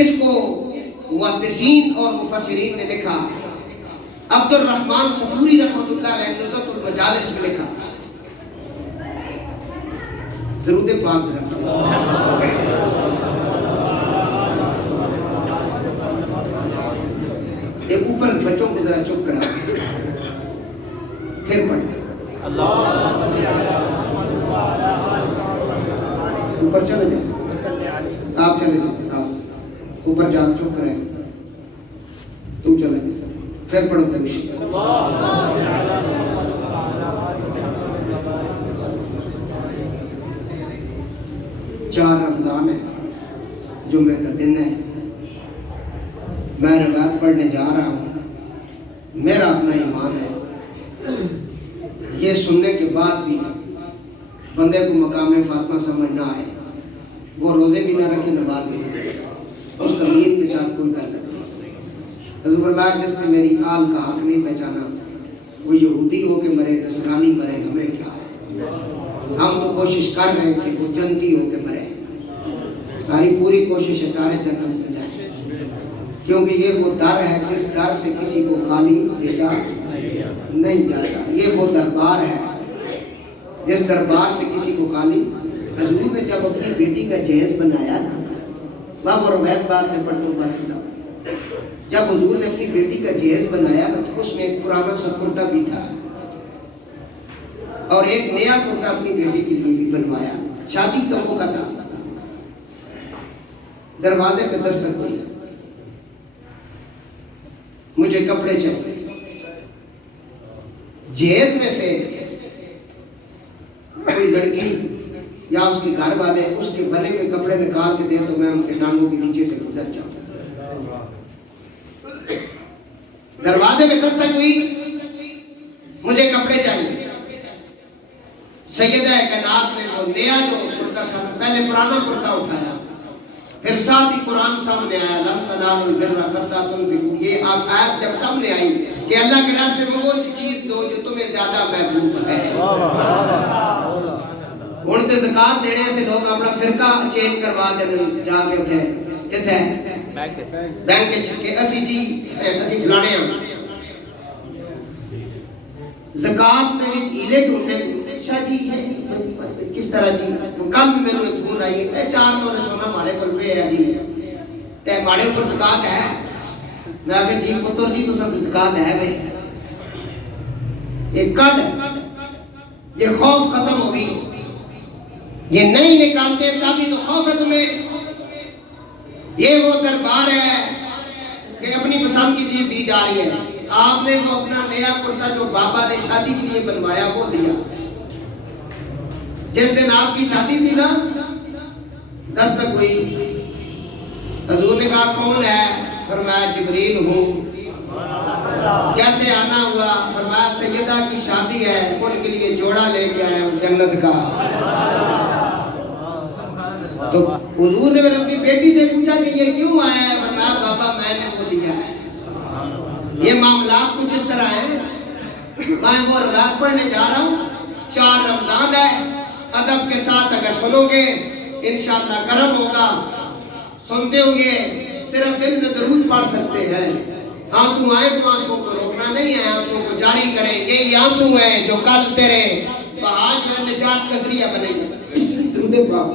اس کو محدثین اور مفسرین نے لکھا، عبد الرحمن صفوری رحمۃ اللہ علیہ نزہۃ المجالس میں لکھا، درود پاک ذرا ایک اوپر بچوں کو ذرا چپ کرا پھر پڑھ اوپر چلے جائیں، آپ چلے جائیں، آپ اوپر جا چپ کریں، تم چلے جائیں، پھر پڑھو درود۔ 4 رمضان ہے، جمعہ کا دن ہے، میں روایت پڑھنے جا رہا ہوں، میرا اپنا ایمان ہے، یہ سننے کے بعد بھی بندے کو مقام فاطمہ سمجھ نہ آئے، وہ روزے بھی نہ رکھے، نماز بھی نہ رکھے، اس تمہید کے ساتھ کوئی تعلق نہیں۔ حضور فرمایا جس نے میری آل کا حق نہیں پہچانا وہ یہودی ہو کے مرے، نصرانی مرے، ہمیں کیا ہے، ہم تو کوشش کر رہے ہیں کہ وہ جنتی ہو کے مرے، ہماری پوری کوشش ہے سارے جنت میں جائیں، کیونکہ یہ وہ در ہے جس در سے کسی کو خالی بھیجا نہیں جاتا، یہ وہ دربار ہے جس دربار سے کسی کو خالی۔ حضور نے جب اپنی بیٹی کا جہیز بنایا نا، وہاں وہ روایت بات میں پڑھتا ہوں بس صاحب، جب حضور نے اپنی بیٹی کا جہیز بنایا نا تو اس میں ایک پرانا سا کرتا بھی تھا اور ایک نیا کرتا اپنی بیٹی کے لیے بھی بنوایا، شادی کا موقع تھا، دروازے پہ دستک دی، مجھے کپڑے چاہیے. جیب میں سے کوئی لڑکی یا اس کے گھر والے اس کے بنے ہوئے کپڑے نکال کے دیں تو میں ان کے ٹانگوں کے نیچے سے گزر جاؤں. دروازے میں دستک ہوئی, مجھے کپڑے چاہیے. سیدہ کائنات نے وہ نیا جو کرتا تھا, پہلے پرانا کرتا اٹھایا, پھر ساتھ ہی قرآن سامنے آیا, لن تنالوا البر حتی تنفقوا. یہ آیت جب سامنے آئی کہ اللہ کے راستے میں وہ چیز دو جو تمہیں زیادہ محبوب ہے. ہن تے زکات دینے سے لوگ اپنا فرقہ چینج کروا دے جا کے اٹھے کتے بینک کہ اسی جی اسی فلانے ہاں. زکات دے وچ ایلے ڈھونڈے اچھا جی کس طرح جی کل بھی میرے فون آئی ہے 4 تولے سونا ماڑے کول پے ہے جی تے ماڑے اوپر زکات ہے. میں کہ جی پتر جی تو سب زکات ہے بھائی یہ کڈ یہ خوف ختم ہو گئی. یہ نہیں نکالتے تبھی تو خوف ہے تمہیں. یہ وہ دربار ہے کہ اپنی پسند کی چیز دی جا رہی ہے. آپ نے وہ اپنا نیا کرتا جو بابا نے شادی کے لیے بنوایا وہ دیا. جس دن آپ کی شادی تھی نا دستک ہوئی, حضور نے کہا کون ہے؟ فرمایا جبریل ہوں. کیسے آنا ہوا؟ فرمایا سیدہ کی شادی ہے, ان کے لیے جوڑا لے کے آیا ہوں جنت کا. تو حضور نے اپنی بیٹی سے پوچھا کہ یہ کیوں آیا ہے؟ فرمایا بابا میں نے وہ دیا ہے. یہ معاملات کچھ اس طرح ہیں. میں وہ روایت پڑھنے جا رہا ہوں, 4 رمضان ہے, ادب کے ساتھ اگر سنو گے انشاءاللہ کرم ہوگا. سنتے ہوئے صرف دل میں درود پڑھ سکتے ہیں. آنسو آئے تو آنسو کو روکنا نہیں ہے, آنسو کو جاری کریں. یہی آنسو ہیں جو کل تیرے بہاج جو نجات کا ذریعہ بنے گا. درود پاک.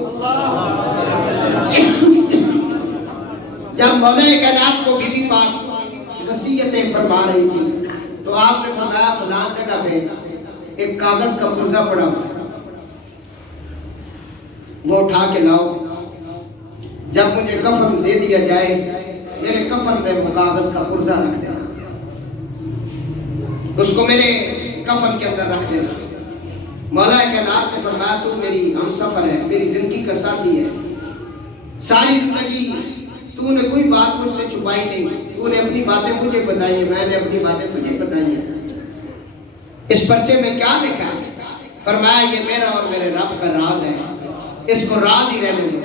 جب مولا کائنات کو بی بی پاک وصیتیں فرما رہی تھی تو آپ نے فرمایا فلاں جگہ پہ ایک کاغذ کا پرزہ پڑا ہوا ہے, وہ اٹھا کے لاؤ. جب مجھے کفن دے دیا جائے میرے کفن میں وہ کاغذ کا پرزہ رکھ دینا, اس کو میرے کفن کے اندر رکھ دینا. مولا کائنات نے فرمایا تو میری ہم سفر ہے, میری زندگی کا ساتھی ہے. ساری زندگی تو نے کوئی بات مجھ سے چھپائی نہیں, تو نے اپنی باتیں مجھے بتائی ہیں, میں نے اپنی باتیں تجھے بتائی ہیں. اس پرچے میں کیا لکھا ہے؟ فرمایا یہ میرا اور میرے رب کا راز ہے, اس کو راز ہی رہنے دو.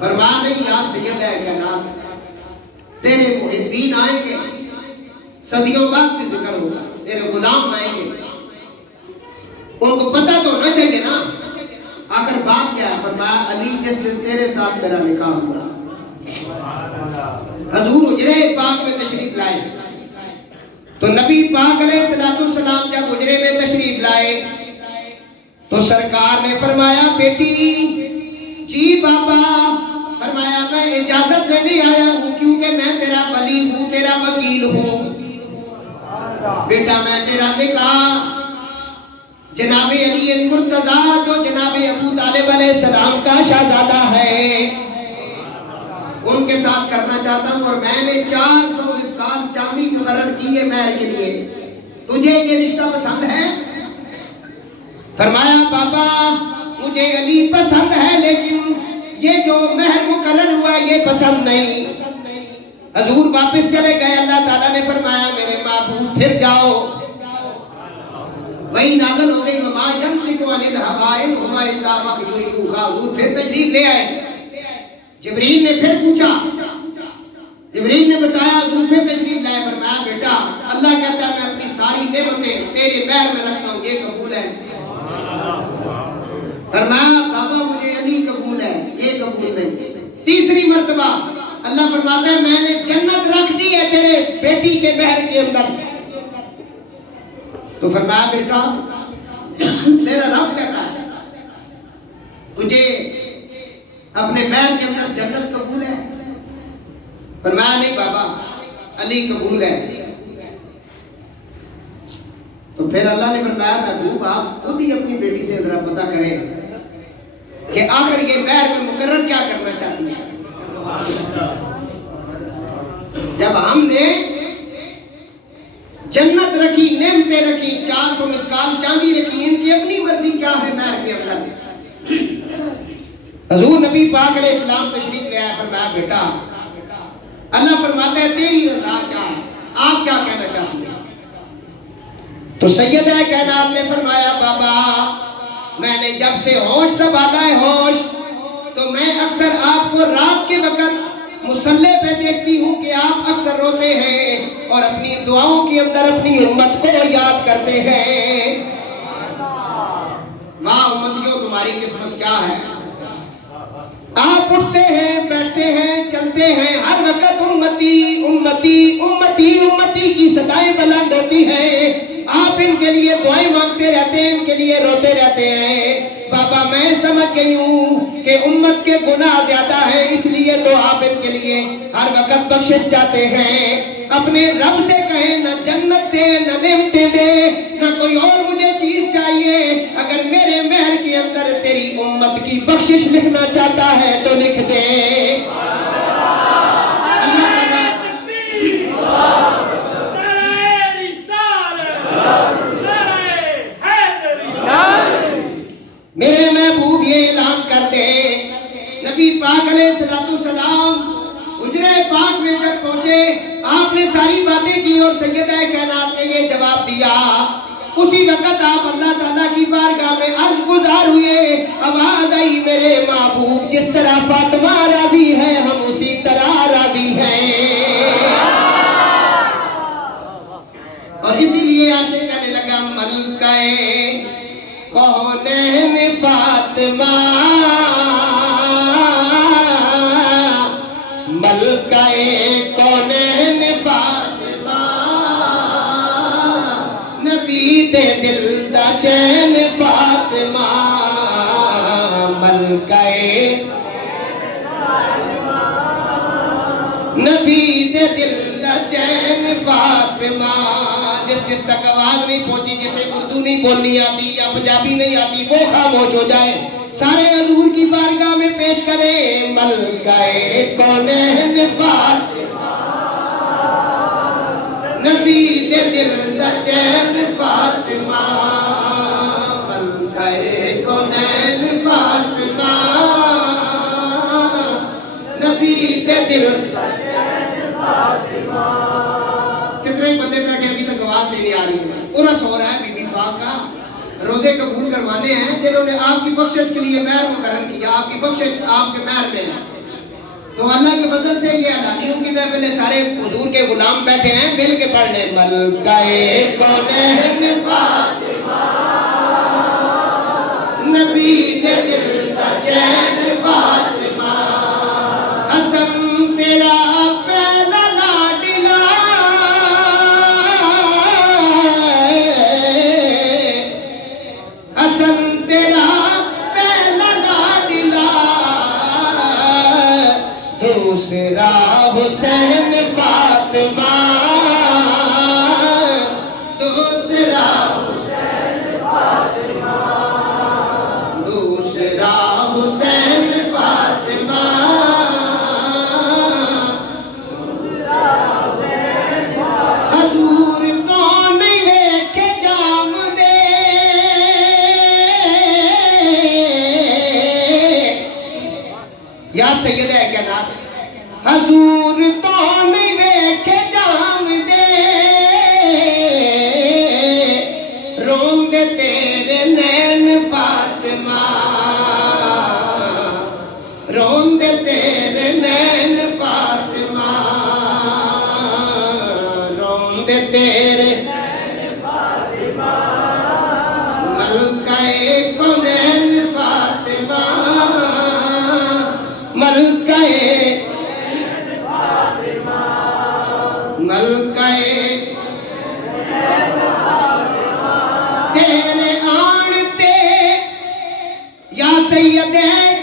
فرمایا نہیں یا سید ہے کائنات تیرے محبین آئیں گے, صدیوں بعد بھی ذکر ہوگا, تیرے غلام آئیں گے, ان کو پتہ تو ہونا چاہیے نا آخر بات کیا ہے. فرمایا علی جس دن تیرے ساتھ میرا نکاح ہوا. حضور حجرے پاک میں تشریف لائے تو نبی پاک علیہ السلام جب حجرے میں تشریف لائے تو سرکار نے فرمایا بیٹی. جی بابا. فرمایا میں اجازت لینے آیا ہوں کیونکہ میں تیرا ولی ہوں, تیرا وکیل ہوں. بیٹا میں تیرا نکاح جناب علی مرتضیٰ جو جناب ابو طالب علیہ السلام کا شہزادہ ہے ان کے ساتھ کرنا چاہتا ہوں, اور میں نے 400 مسکال چاندی مقرر کی ہے مہر کے لیے. تجھے یہ رشتہ پسند ہے؟ فرمایا بابا مجھے علی پسند ہے لیکن یہ جو مہر مقرر ہوا یہ پسند نہیں. حضور واپس چلے گئے. اللہ تعالیٰ نے فرمایا میرے محبوب پھر جاؤ. وہی نازل ہو گئی وما ينطق عن الهوى ان هو الا وحي يوحى. حضور پھر تشریف لے آئے. جبریل نے پھر پوچھا, جبریل نے بتایا. حضور پھر تشریف لائے. فرمایا بیٹا اللہ کہتا ہے میں اپنی ساری نعمتیں تیرے مہر میں رکھتا ہوں, یہ قبول ہے؟ فرمایا بابا مجھے علی قبول ہے, یہ قبول نہیں. تیسری مرتبہ اللہ فرماتا ہے میں نے جنت رکھ دی ہے تیرے بیٹی کے مہر کے اندر. تو فرمایا بیٹا میرا رب کہتا ہے تجھے اپنے مہر کے اندر جنت قبول ہے؟ فرمایا نہیں بابا علی قبول ہے. تو پھر اللہ نے فرمایا محبوب آپ خود ہی اپنی بیٹی سے ذرا پتہ کریں کہ آخر یہ مہر میں مقرر کیا کرنا چاہتی ہے. جب ہم نے قیمتیں رکھی، 400 مسکال چاندی رکھی، ان کی اپنی مرضی کیا ہے مہر کے اندر؟ حضور نبی پاک علیہ السلام تشریف لے آئے، فرمایا بیٹا اللہ فرماتا ہے تیری رضا کیا ہے، آپ کیا کہنا چاہتے ہیں؟ تو سیدہ کائنات نے فرمایا بابا میں نے جب سے ہوش سنبھالا ہے ہوش، تو میں اکثر آپ کو رات کے وقت مصلی پہ دیکھتی ہوں کہ آپ اکثر روتے ہیں اور اپنی دعاؤں کے اندر اپنی امت کو یاد کرتے ہیں۔ واہ امتیوں تمہاری قسمت کیا ہے، آپ اٹھتے ہیں بیٹھتے ہیں چلتے ہیں، ہر وقت امتی امتی امتی امتی کی صدائیں بلند ہوتی ہیں، آپ ان کے لیے دعائیں مانگتے رہتے ہیں، ان کے لیے روتے رہتے ہیں۔ بابا میں سمجھ گئی ہوں کہ امت کے گناہ زیادہ ہیں، اس لیے تو آپ ان کے لیے ہر وقت بخشش چاہتے ہیں۔ اپنے رب سے کہیں نہ جنت دے نہ نعمتیں دے نہ کوئی اور مجھے چیز چاہیے، اگر میرے مہر کے اندر تیری امت کی بخشش لکھنا چاہتا ہے تو لکھ دے۔ میرے محبوب یہ اعلان کر دے، نبی پاک علیہ السلام حجرہ پاک میں جب پہنچے آپ نے ساری باتیں کی اور سیدہ کائنات نے یہ جواب دیا، اسی وقت آپ اللہ تعالیٰ کی بارگاہ میں عرض گزار ہوئے، آواز آئی میرے محبوب جس طرح فاطمہ راضی ہے ہم اسی طرح راضی ہیں۔ اور اسی لیے عاشق کہنے لگا ملکہ کونین فاطمہ ملکہ کونین فاطمہ نبی دے دل دا چین فاطمہ ملکہ نبی دے دل دا چین فاطمہ۔ جس تک آواز نہیں پہنچی، جسے اردو نہیں بولنی آتی یا پنجابی نہیں آتی، وہ خاموش ہو جائے، سارے حضور کی بارگاہ میں پیش کریں ملکہ کونین فاطمہ نبی دے دل دا چین فاطمہ ملکہ کونین فاطمہ نبی دے دل دا چین فاطمہ۔ کتنے بندے بیٹھے ابھی تک آواز سے نہیں آ رہی ہے، عرس ہو رہا ہے بی بی پاک کا، روزے قبول کروانے ہیں جنہوں نے آپ کی بخشش کے لیے مہر مقرر کیا، آپ کی بخشش آپ کے مہر میں ہے، تو اللہ کے فضل سے یہ اعلانیوں کی محفل ہے، سارے حضور کے غلام بیٹھے ہیں، مل کے پڑھ لیں ملکہ کونین فاطمہ نبی دے دل دا چین فاطمہ حسن تیرا پہلا لاڈلا حسن تیرا پہلا لاڈلا دوسرا حسین فاطمہ دوسرا حسین فاطمہ دوسرا حسین فاطمہ حضور تو نہیں ویکھے جام دے یا سیدہ کائنات حضور تو نہیں ویکھے جام دے روم دے تیرے نین فاطمہ روم دے تیرے نین فاطمہ روم دے تیرے نین فاطمہ ملکہ کونین فاطمہ ملکہ ملکہ تیرے آنتے یا سید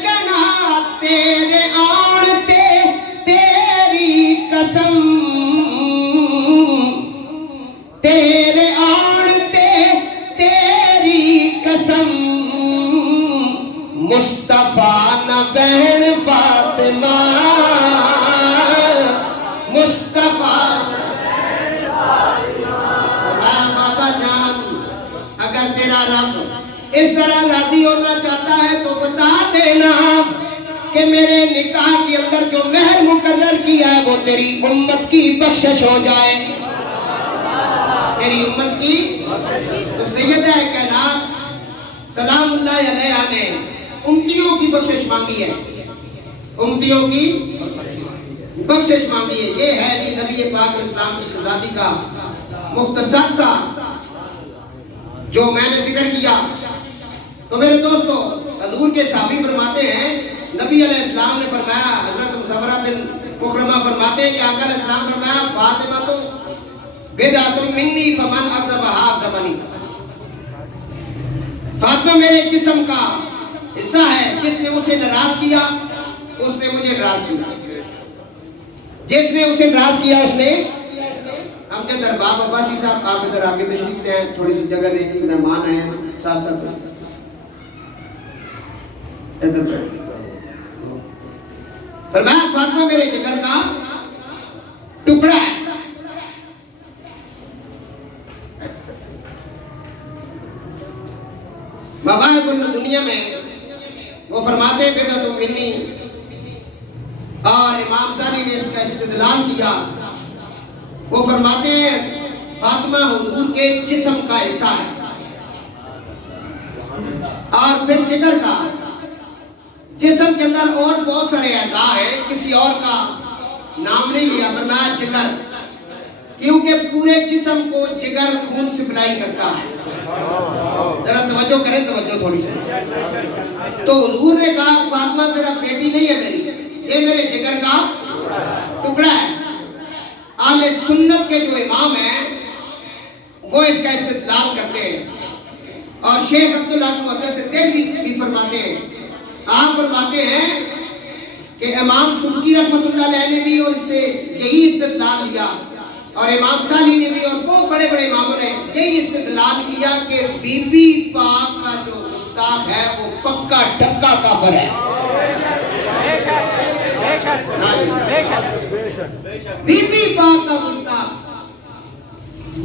کائنات تیرے آنتے تیری قسم تیرے آنتے تیری قسم مصطفیٰ نہ بہن فاطمہ مصطفیٰ بابا جان تیرا رب اس طرح راضی ہونا چاہتا ہے تو بتا دینا کہ میرے نکاح کے اندر جو مہر مقرر کیا ہے وہ تیری امت کی بخشش ہو جائے، تیری امت کی۔ تو سیدہ کائنات سلام اللہ علیہا نے امتیوں کی بخشش مانگی ہے، امتیوں کی بخشش مانگی ہے۔ یہ ہے جی نبی پاک اسلام کی شہزادی کا مختصر سا جو میں نے ذکر کیا۔ تو میرے دوستو، حضور کے صحابی فرماتے ہیں، نبی علیہ السلام نے فرمایا، حضرت مصورہ بن مکرمہ فرماتے ہیں کہ آقا علیہ السلام فرمایا فاطمہ تو بدعۃ منی فمن اعظمها اعظمنی، فاطمہ میرے جسم کا حصہ ہے، جس نے اسے ناراض کیا اس نے مجھے ناراض کیا، جس نے اسے ناراض کیا اس نے۔ ہم کے در باب عباسی صاحب آپ ادھر آگے تشریف لے آئے، تھوڑی سی جگہ دیں کہ مہمان آئے ہیں ساتھ ساتھ ادھر فرمایا فاطمہ میرے جگر کا ٹکڑا ہے۔ مواہب الدنیا میں وہ فرماتے ہیں بدعۃ منی، اور امام ثانی نے اس کا استدلال کیا، وہ فرماتے ہیں فاطمہ حضور کے جسم کا حصہ ہے، اور پھر جگر کا، جسم کے اندر اور بہت سارے اعضاء ہیں، کسی اور کا نام نہیں لیا، فرمایا جگر، کیونکہ پورے جسم کو جگر خون سپلائی کرتا ہے۔ ذرا توجہ کریں، توجہ تھوڑی سی۔ تو حضور نے کہا فاطمہ صرف بیٹی نہیں ہے میری، یہ میرے جگر کا ٹکڑا ہے۔ اہل سنت کے جو امام ہیں وہ اس کا استدلال کرتے ہیں، اور شیخ عبداللہ محدث دہلوی بھی فرماتے ہیں، آپ فرماتے ہیں کہ امام سبکی رحمۃ اللہ علیہ نے بھی اور اس سے یہی استدلال لیا، اور امام ثانی نے بھی اور بہت بڑے بڑے اماموں نے یہی استدلال کیا کہ بی بی پاک کا جو گستاخ ہے وہ پکا ڈھکا کافر ہے۔ بی بی پاک کا گستاخ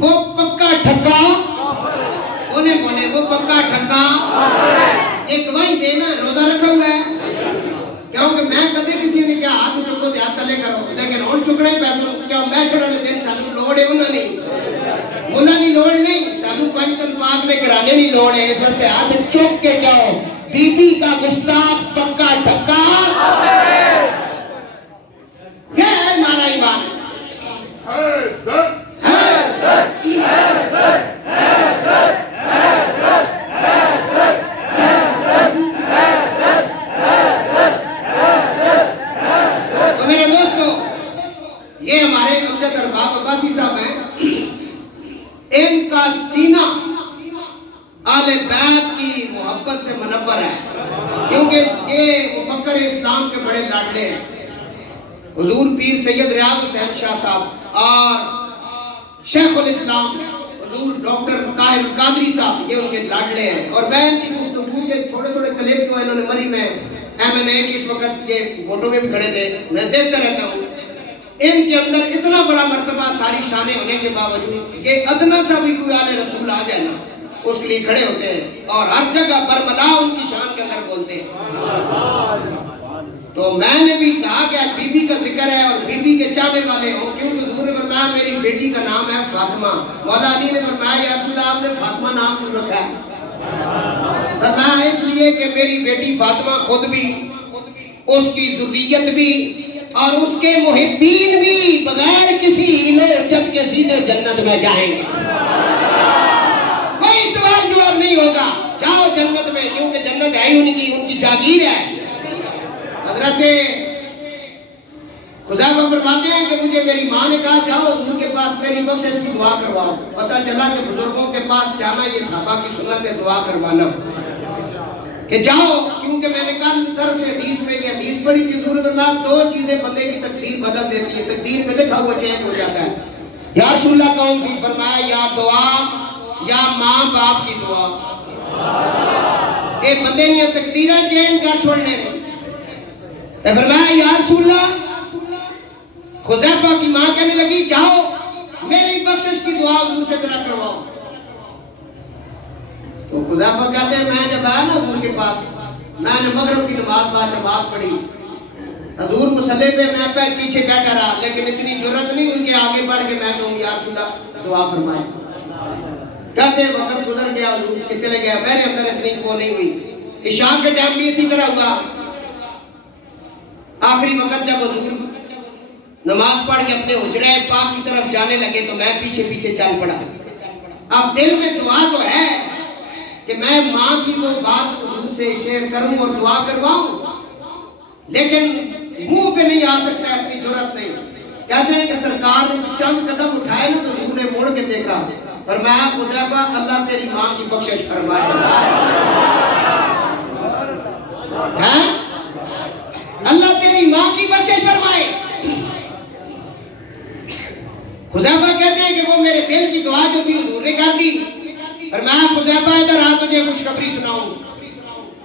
وہ پکا ڈھکا، بولے وہ پکا ڈھکا، ایک گواہی دینا، روزہ رکھا ہوا ہے، کیونکہ میں کدے کسی نے کیا ہاتھ چکو دے ہاتھ تلے کرو، لیکن ہون چکنے پیسوں کیا محشر والے دن سانو لوڑ ہے انہاں نہیں، ملا نہیں لوڑ نہیں، سانو پنجتن پاک نے کرانے نہیں لوڑ ہے، اس واسطے ہاتھ چک کے جاؤ، بی بی کا گستاخ پکا ڈھکا، یہ ہے ہمارا ایمان۔ تو میرے دوستو، یہ ہمارے امجد ارباب عباسی صاحب ہیں، ان کا سینہ آل بیت کی محبت سے منور ہے، کیونکہ یہ مفکر اسلام کے بڑے لاڈلے ہیں، حضور پیر سید ریاض حسین شاہ صاحب اور شیخ الاسلام حضور ڈاکٹر طاہر القادری صاحب، یہ ان کے لاڈلے ہیں، اور میں ان کی گفتگو کے تھوڑے تھوڑے کلپ جو انہوں نے مری میں M&A کی اس وقت یہ فوٹو میں بھی کھڑے تھے، میں دیکھتا رہتا ہوں، ان کے اندر اتنا بڑا مرتبہ ساری شانیں ہونے کے باوجود یہ ادنا سا بھی کوئی آل رسول آ جائے نا اس کے لیے کھڑے ہوتے ہیں، اور ہر جگہ برملا ان کی شان کے اندر بولتے ہیں۔ تو میں نے بھی کہا کہ بی بی کا ذکر ہے اور بی بی کے چاہنے والے ہوں، کیونکہ حضور نے فرمایا میری بیٹی کا نام ہے فاطمہ، مولا علی نے فرمایا یا رسول اللہ آپ نے فاطمہ نام کیوں رکھا ہے؟ فرمایا اس لیے کہ میری بیٹی فاطمہ خود بھی، اس کی ذریت بھی اور اس کے محبین بھی بغیر کسی ہیلے حجت کے سیدھے جنت میں جائیں گے، کوئی سوال جواب نہیں ہوگا، جاؤ جنت میں، کیونکہ جنت ہے ہی ان کی جاگیر ہے۔ حضرت حذیفہ فرماتے ہیں کہ مجھے میری ماں نے کہا جاؤ حضور کے پاس میری بخشش کی دعا کرواؤ، پتہ چلا کہ بزرگوں کے پاس جانا یہ صحابہ کی سنت ہے دعا کروانا، کہ جاؤ، کیونکہ میں نے کل درس حدیث میں یہ حدیث پڑھی تھی، حضور نے فرمایا دو چیزیں بندے کی تقدیر بدل دیتی ہے، تقدیر میں لکھا ہوا چینج ہو جاتا ہے۔ یا رسول اللہ کون سی؟ فرمایا یا دعا یا ماں باپ کی دعا، اے بندے نے تقدیریں چینج کر چھوڑنے کو۔ فرمایا یا رسول اللہ، حذیفہ کی ماں کہنے لگی جاؤ میری بخشش کی دعا حضور سے ذرا کرواؤ، تو حذیفہ کہتے ہیں میں جب آیا نا حضور کے پاس، میں نے مغرب کی نماز با جماعت پڑھی، حضور مصلی پہ میں پیچھے بیٹھا رہا، لیکن اتنی جرأت نہیں ہوئی کہ آگے بڑھ کے میں کہوں یا رسول اللہ دعا فرمائے۔ کہتے ہیں وقت گزر گیا، حضور کے چلے گیا، میرے اندر اتنی وہ نہیں ہوئی۔ عشاء کے ٹائم بھی اسی طرح ہوا، آخری وقت جب حضور نماز پڑھ کے اپنے حجرہ پاک کی طرف جانے لگے تو میں پیچھے پیچھے چل پڑا۔ اب دل میں دعا تو ہے کہ میں ماں کی وہ بات حضور سے شیئر کروں اور دعا کرواؤں، لیکن منہ پہ نہیں آ سکتا، اتنی جرأت نہیں۔ کہتے ہیں کہ سرکار نے چند قدم اٹھائے نا تو حضور نے مڑ کے دیکھا، فرمایا حذیفہ اللہ تیری ماں کی بخشش فرمائے۔ اللہ تیری ماں کی بخشش فرمائے۔ حذیفہ کہتے ہیں کہ وہ میرے دل کی دعا جو تھی حضور نے کر دی۔ فرمایا حذیفہ ادھر آ، تجھے خوشخبری سناؤں۔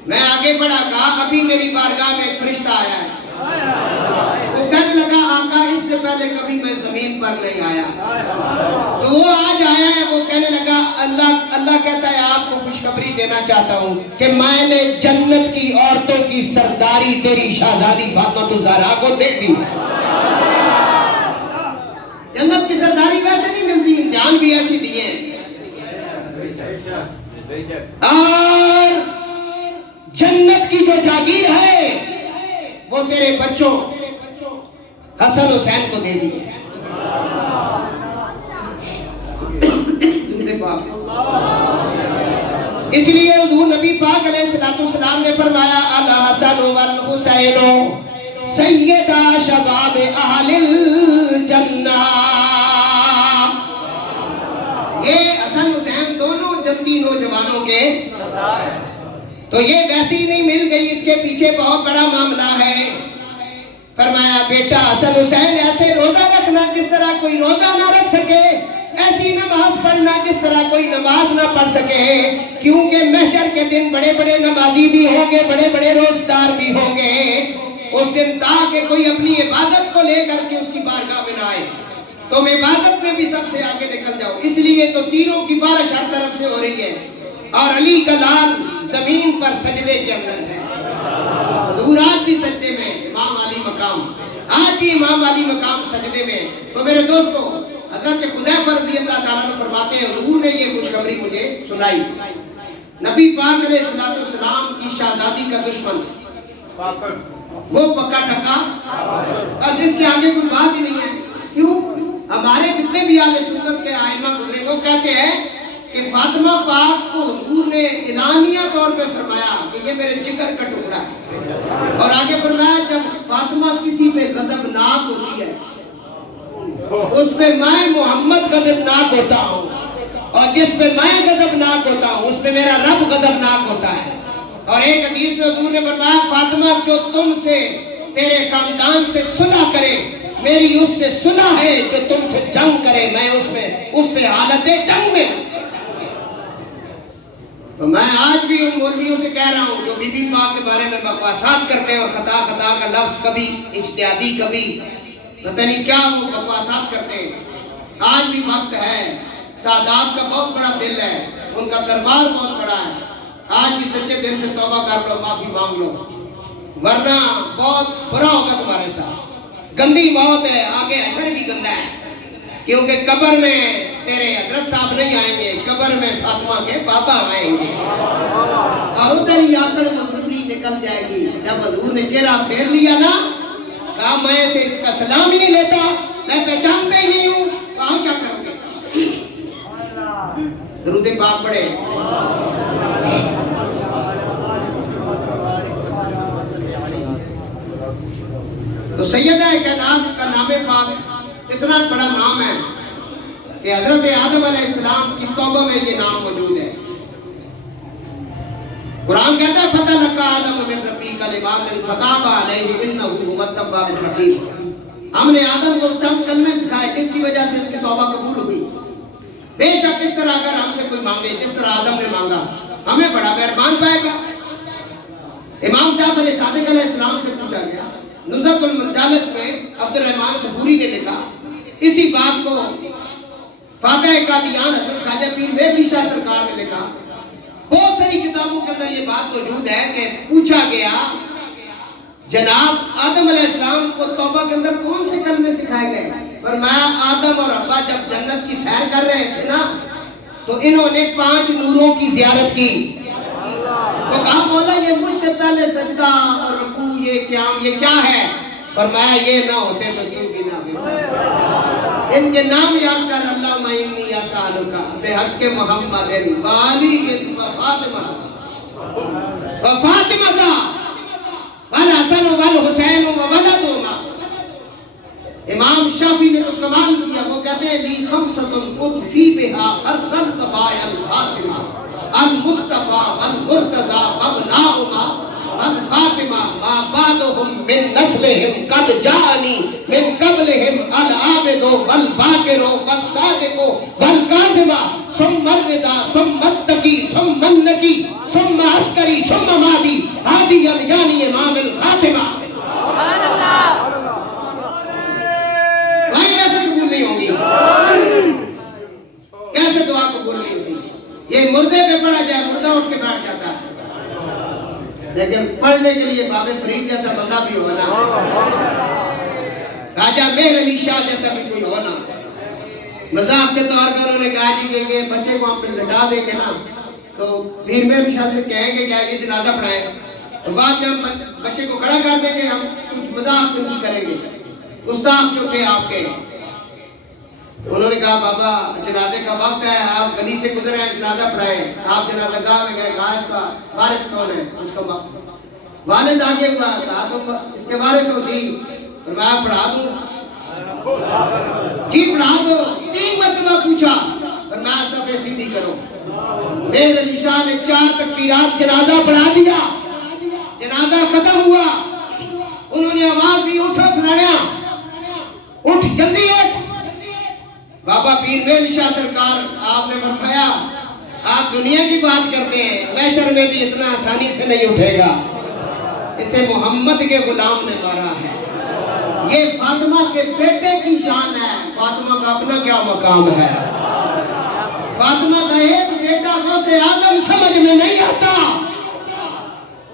میں آگے بڑھا، کہا ابھی میری بارگاہ میں ایک فرشتہ آیا ہے، وہ کہنے لگا آقا اس سے پہلے کبھی میں زمین پر نہیں آیا، تو وہ آج آیا ہے، وہ کہنے لگا اللہ کہتا ہے آپ کو خوشخبری دینا چاہتا ہوں کہ میں نے جنت کی عورتوں کی سرداری تیری شہزادی فاطمہ الزہرا کو دے دی۔ جنت کی سرداری ویسے نہیں ملتی، امتحان بھی ایسی دیے ہیں۔ اور جنت کی جو جاگیر ہے وہ تیرے بچوں حسن حسین کو دے دی ہے۔ اس لیے حضور نبی پاک علیہ السلام نے فرمایا الحسن والحسین سیدہ شباب اہل الجنہ، یہ حسن حسین دونوں جنتی نوجوانوں کے، تو یہ ویسی نہیں مل گئی، اس کے پیچھے بہت بڑا معاملہ ہے۔ فرمایا بیٹا حسن حسین ایسے روزہ رکھنا جس طرح کوئی روزہ نہ رکھ سکے، ایسی نماز پڑھنا جس طرح کوئی نماز نہ پڑھ سکے، کیونکہ محشر کے دن بڑے بڑے نمازی بھی ہوں گے، بڑے بڑے روزدار بھی ہوں گے، اس دن تاکہ کوئی اپنی عبادت کو لے کر کے اس کی بارگاہ میں نہ آئے، تم عبادت میں بھی سب سے آگے نکل جاؤ۔ اس لیے تو تیروں کی بارش ہر طرف سے ہو رہی ہے، اور علی کا لال زمین پر سجدے کے اندر ہے۔ حضور آج بھی سجدے میں، امام علی مقام، آج بھی امام علی مقام سجدے میں۔ تو میرے دوستو، حضرت حذیفہ رضی اللہ تعالیٰ عنہ فرماتے ہیں حضور نے یہ خوشخبری مجھے سنائی۔ نبی پاک علیہ السلام کی شہزادی کا دشمن وہ پکا ٹکا، بس اس کے آگے کوئی بات ہی نہیں ہے۔ کیوں؟ ہمارے جتنے بھی اہل سنت کے ائمہ گزرے وہ کہتے ہیں کہ فاطمہ پاک کو حضور نے اعلانیہ طور پہ فرمایا کہ یہ میرے جگر کا ٹکڑا ہے، اور آگے فرمایا جب فاطمہ کسی پہ غضبناک ہوتی ہے اس پہ میں محمد غضبناک ہوتا ہوں، اور جس پہ میں غضبناک ہوتا ہوں اس پہ میرا رب غضبناک ہوتا ہے۔ اور ایک حدیث میں حضور نے فرمایا فاطمہ جو تم سے تیرے خاندان سے صلح کرے میری اس سے صلح ہے، جو تم سے جنگ کرے میں اس سے حالت جنگ میں۔ تو میں آج بھی ان مولویوں سے کہہ رہا ہوں جو بی بی پاک کے بارے میں بکواسات کرتے ہیں، اور خطا کا لفظ کبھی اجتہادی کبھی پتہ نہیں کیا وہ بکواسات کرتے ہیں، آج بھی وقت ہے، سادات کا بہت بڑا دل ہے، ان کا دربار بہت بڑا ہے، آج بھی سچے دل سے توبہ کر لو، معافی مانگ لو، ورنہ بہت برا ہوگا تمہارے ساتھ۔ گندی موت ہے، آگے حشر بھی گندا ہے، کیونکہ قبر میں تیرے حضرت صاحب نہیں آئیں گے، قبر میں فاطمہ کے پاپا آئیں گے، اور ادھر ہی آخر مغروری نکل جائے گی۔ جب حضور نے چہرہ پھیر لیا نا، کہا میں سے اس کا سلام ہی نہیں لیتا، میں پہچانتا ہی نہیں ہوں، کہاں کیا کروں گے؟ درود پاک پڑھے۔ تو سیدہ کائنات کا نام پاک اتنا بڑا نام ہے کہ حضرت آدم علیہ السلام کی توبہ میں یہ نام موجود ہے۔ قرآن کہتا ہے فَتَلَقَّىٰ آدَمُ مِن رَبِّهِ كَلِمَاتٍ فَتَابَ عَلَيْهِ إِنَّهُ هُوَ التَّوَّابُ الرَّحِيمُ۔ ہم نے آدم کو چند کلمے سکھائے جس کی وجہ سے اس کی توبہ قبول ہوئی۔ بے شک اس طرح اگر ہم سے کوئی مانگے جس طرح آدم نے مانگا ہمیں بڑا مہربان پائے گا۔ امام جعفر صادق علیہ السلام سے پوچھا گیا، نزہۃ المجالس میں عبد الرحمن صفوری نے لکھا اسی بات کو، فاتح قادیان حضرت خواجہ پیر مہدی شاہ سرکار نے لکھا، وہ اندر یہ بات موجود ہے کہ پوچھا گیا جناب آدم علیہ السلام کو توبہ کے اندر کون سے کلمے سکھائے گئے؟ فرمایا آدم اور حوا جب جنت کی سیر کر رہے تھے نا تو انہوں نے 5 نوروں کی زیارت کی، تو کہا مولا یہ مجھ سے پہلے سجدہ اور رکوع یہ کیا ہے؟ فرمایا یہ نہ ہوتے تو تو بھی نہ ہوتا۔ ان کے نام یاد کر، اللہم انی اسألک بحق محمد وعلی وفاطمہ والحسن والحسین وولدہما۔ امام شافعی نے تو کمال کیا، وہ کہتے ہیں لی خمسۃ اطفی بہا خر القبائل الخاتمہ المصطفیٰ والمرتضی وابناؤہما والفاطمہ ما بعدہم من نسلہم قد جاءنی من قبلہم العابد والباکر والصادق والکاظم ثم الرضا ثم التقی ثم النقی ثم عسکری ثم مادی ہادی یعنی امام الخاتمہ۔ بھائی کیسے قبول نہیں ہوگی؟ کیسے دعا قبول نہیں ہوتی؟ یہ مردے پہ پڑھا جائے مردہ اٹھ کے بیٹھ جاتا ہے، لیکن پڑھنے کے لیے باب فرید جیسا بندہ بھی ہونا، خواجہ مہر علی شاہ جیسا بھی کوئی ہونا۔ مذاق کے طور پہ انہوں نے کہا جی کہ بچے کو ہم پہ لٹا دیں گے نا تو پیر مہر شاہ سے کہیں گے کہ جنازہ پڑھائیں، تو بعد میں ہم بچے کو کھڑا کر دیں گے، ہم کچھ مذاق نہیں کریں گے، استاد جو تھے آپ کے۔ انہوں نے کہا بابا جنازے کا وقت ہے، آپ گلی سے گزر ہیں، جنازہ پڑھائیں۔ آپ جنازہ گاہ میں گئے، کہا اس کا وارث کون ہے؟ اس کا والد آگے ہوا، کہا تم اس کے وارث ہو؟ جی۔ فرمایا پڑھا دوں؟ جی پڑھا دو۔ 3 مرتبہ پوچھا، فرمایا صفحے سیدھی کرو۔ مہر علی شاہ نے 4 تکبیرات جنازہ پڑھا دیا، جنازہ ختم ہوا۔ انہوں نے آواز دی اٹھو فلاڑیاں، اٹھ جلدی اٹھ۔ بابا پیر مہر علی شاہ سرکار آپ نے فرمایا آپ دنیا کی بات کرتے ہیں، محشر میں بھی اتنا آسانی سے نہیں اٹھے گا، اسے محمد کے غلام نے مارا ہے۔ یہ فاطمہ کے بیٹے کی شان ہے، فاطمہ کا اپنا کیا مقام ہے؟ فاطمہ کا ایک بیٹا غوث اعظم سمجھ میں نہیں آتا،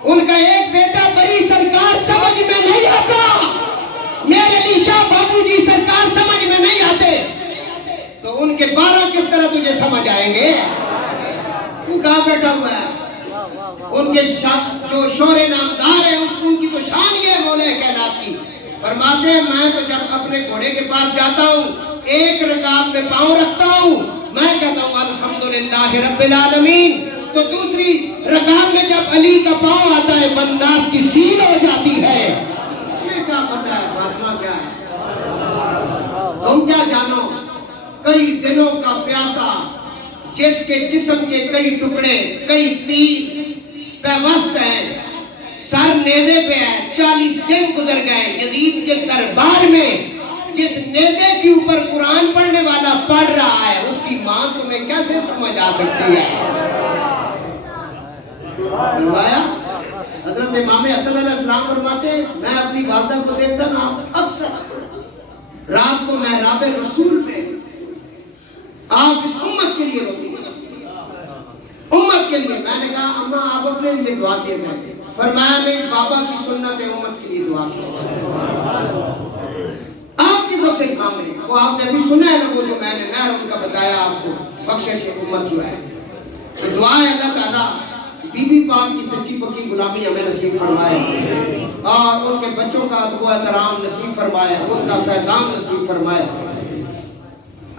ان کا ایک بیٹا بری سرکار سمجھ میں نہیں آتا، مہر علی شاہ بابو جی سرکار سمجھ میں نہیں آتے، تو ان کے 12 کس طرح تجھے سمجھ آئیں گے؟ تو کہاں بیٹھا ہوا ہے؟ ان کے جو شور نامدار ہے ان کی تو شان یہ ہے مولا کائنات کی۔ فرماتے ہیں میں تو جب اپنے گھوڑے کے پاس جاتا ہوں ایک رکاب پہ پاؤں رکھتا ہوں، میں کہتا ہوں الحمدللہ رب العالمین، تو دوسری رکاب میں جب علی کا پاؤں آتا ہے بنداس کی سیل ہو جاتی ہے۔ تمہیں کیا پتا ہے فاطمہ کیا ہے؟ تم کیا جانو؟ کئی دنوں کا پیاسا جس کے جسم کے کئی ٹکڑے کئی تیر پیوست ہیں، سر نیزے پہ ہے، 40 دن گزر گئے یزید کے دربار میں، جس نیزے کے اوپر قرآن پڑھنے والا پڑھ رہا ہے اس کی ماں تمہیں کیسے سمجھ آ سکتی ہے؟ فرمایا حضرت امام حسن علیہ السلام فرماتے ہیں میں اپنی والدہ کو دیکھتا نا اکثر رات کو محراب رسول پہ آپ اس امت کے لیے روتی ہیں، امت کے لیے۔ میں نے کہا اماں آپ اپنے لیے دعا کیے گئے؟ فرمایا نہیں، بابا کی سنت ہے امت کے لیے دعا کی، آپ کی بخشش مانگ رہے ہیں۔ وہ آپ نے ابھی سنا ہے نا وہ جو میں نے ان کا بتایا آپ کو، بخشش امت جو ہے، تو دعا ہے اللہ تعالیٰ بی بی پاک کی سچی پکی غلامی ہمیں نصیب فرمائے اور ان کے بچوں کا ادب و احترام نصیب فرمائے، ان کا فیضان نصیب فرمائے۔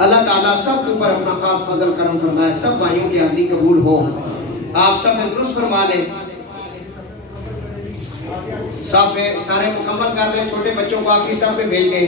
اللہ تعالیٰ سب کے اوپر اپنا خاص فضل کرم فرمائے، سب بھائیوں کی حاضری قبول ہو۔ آپ سب درست فرما لیں، سارے مکمل کر لیں، چھوٹے بچوں کو آخری صف پہ بھیج دیں۔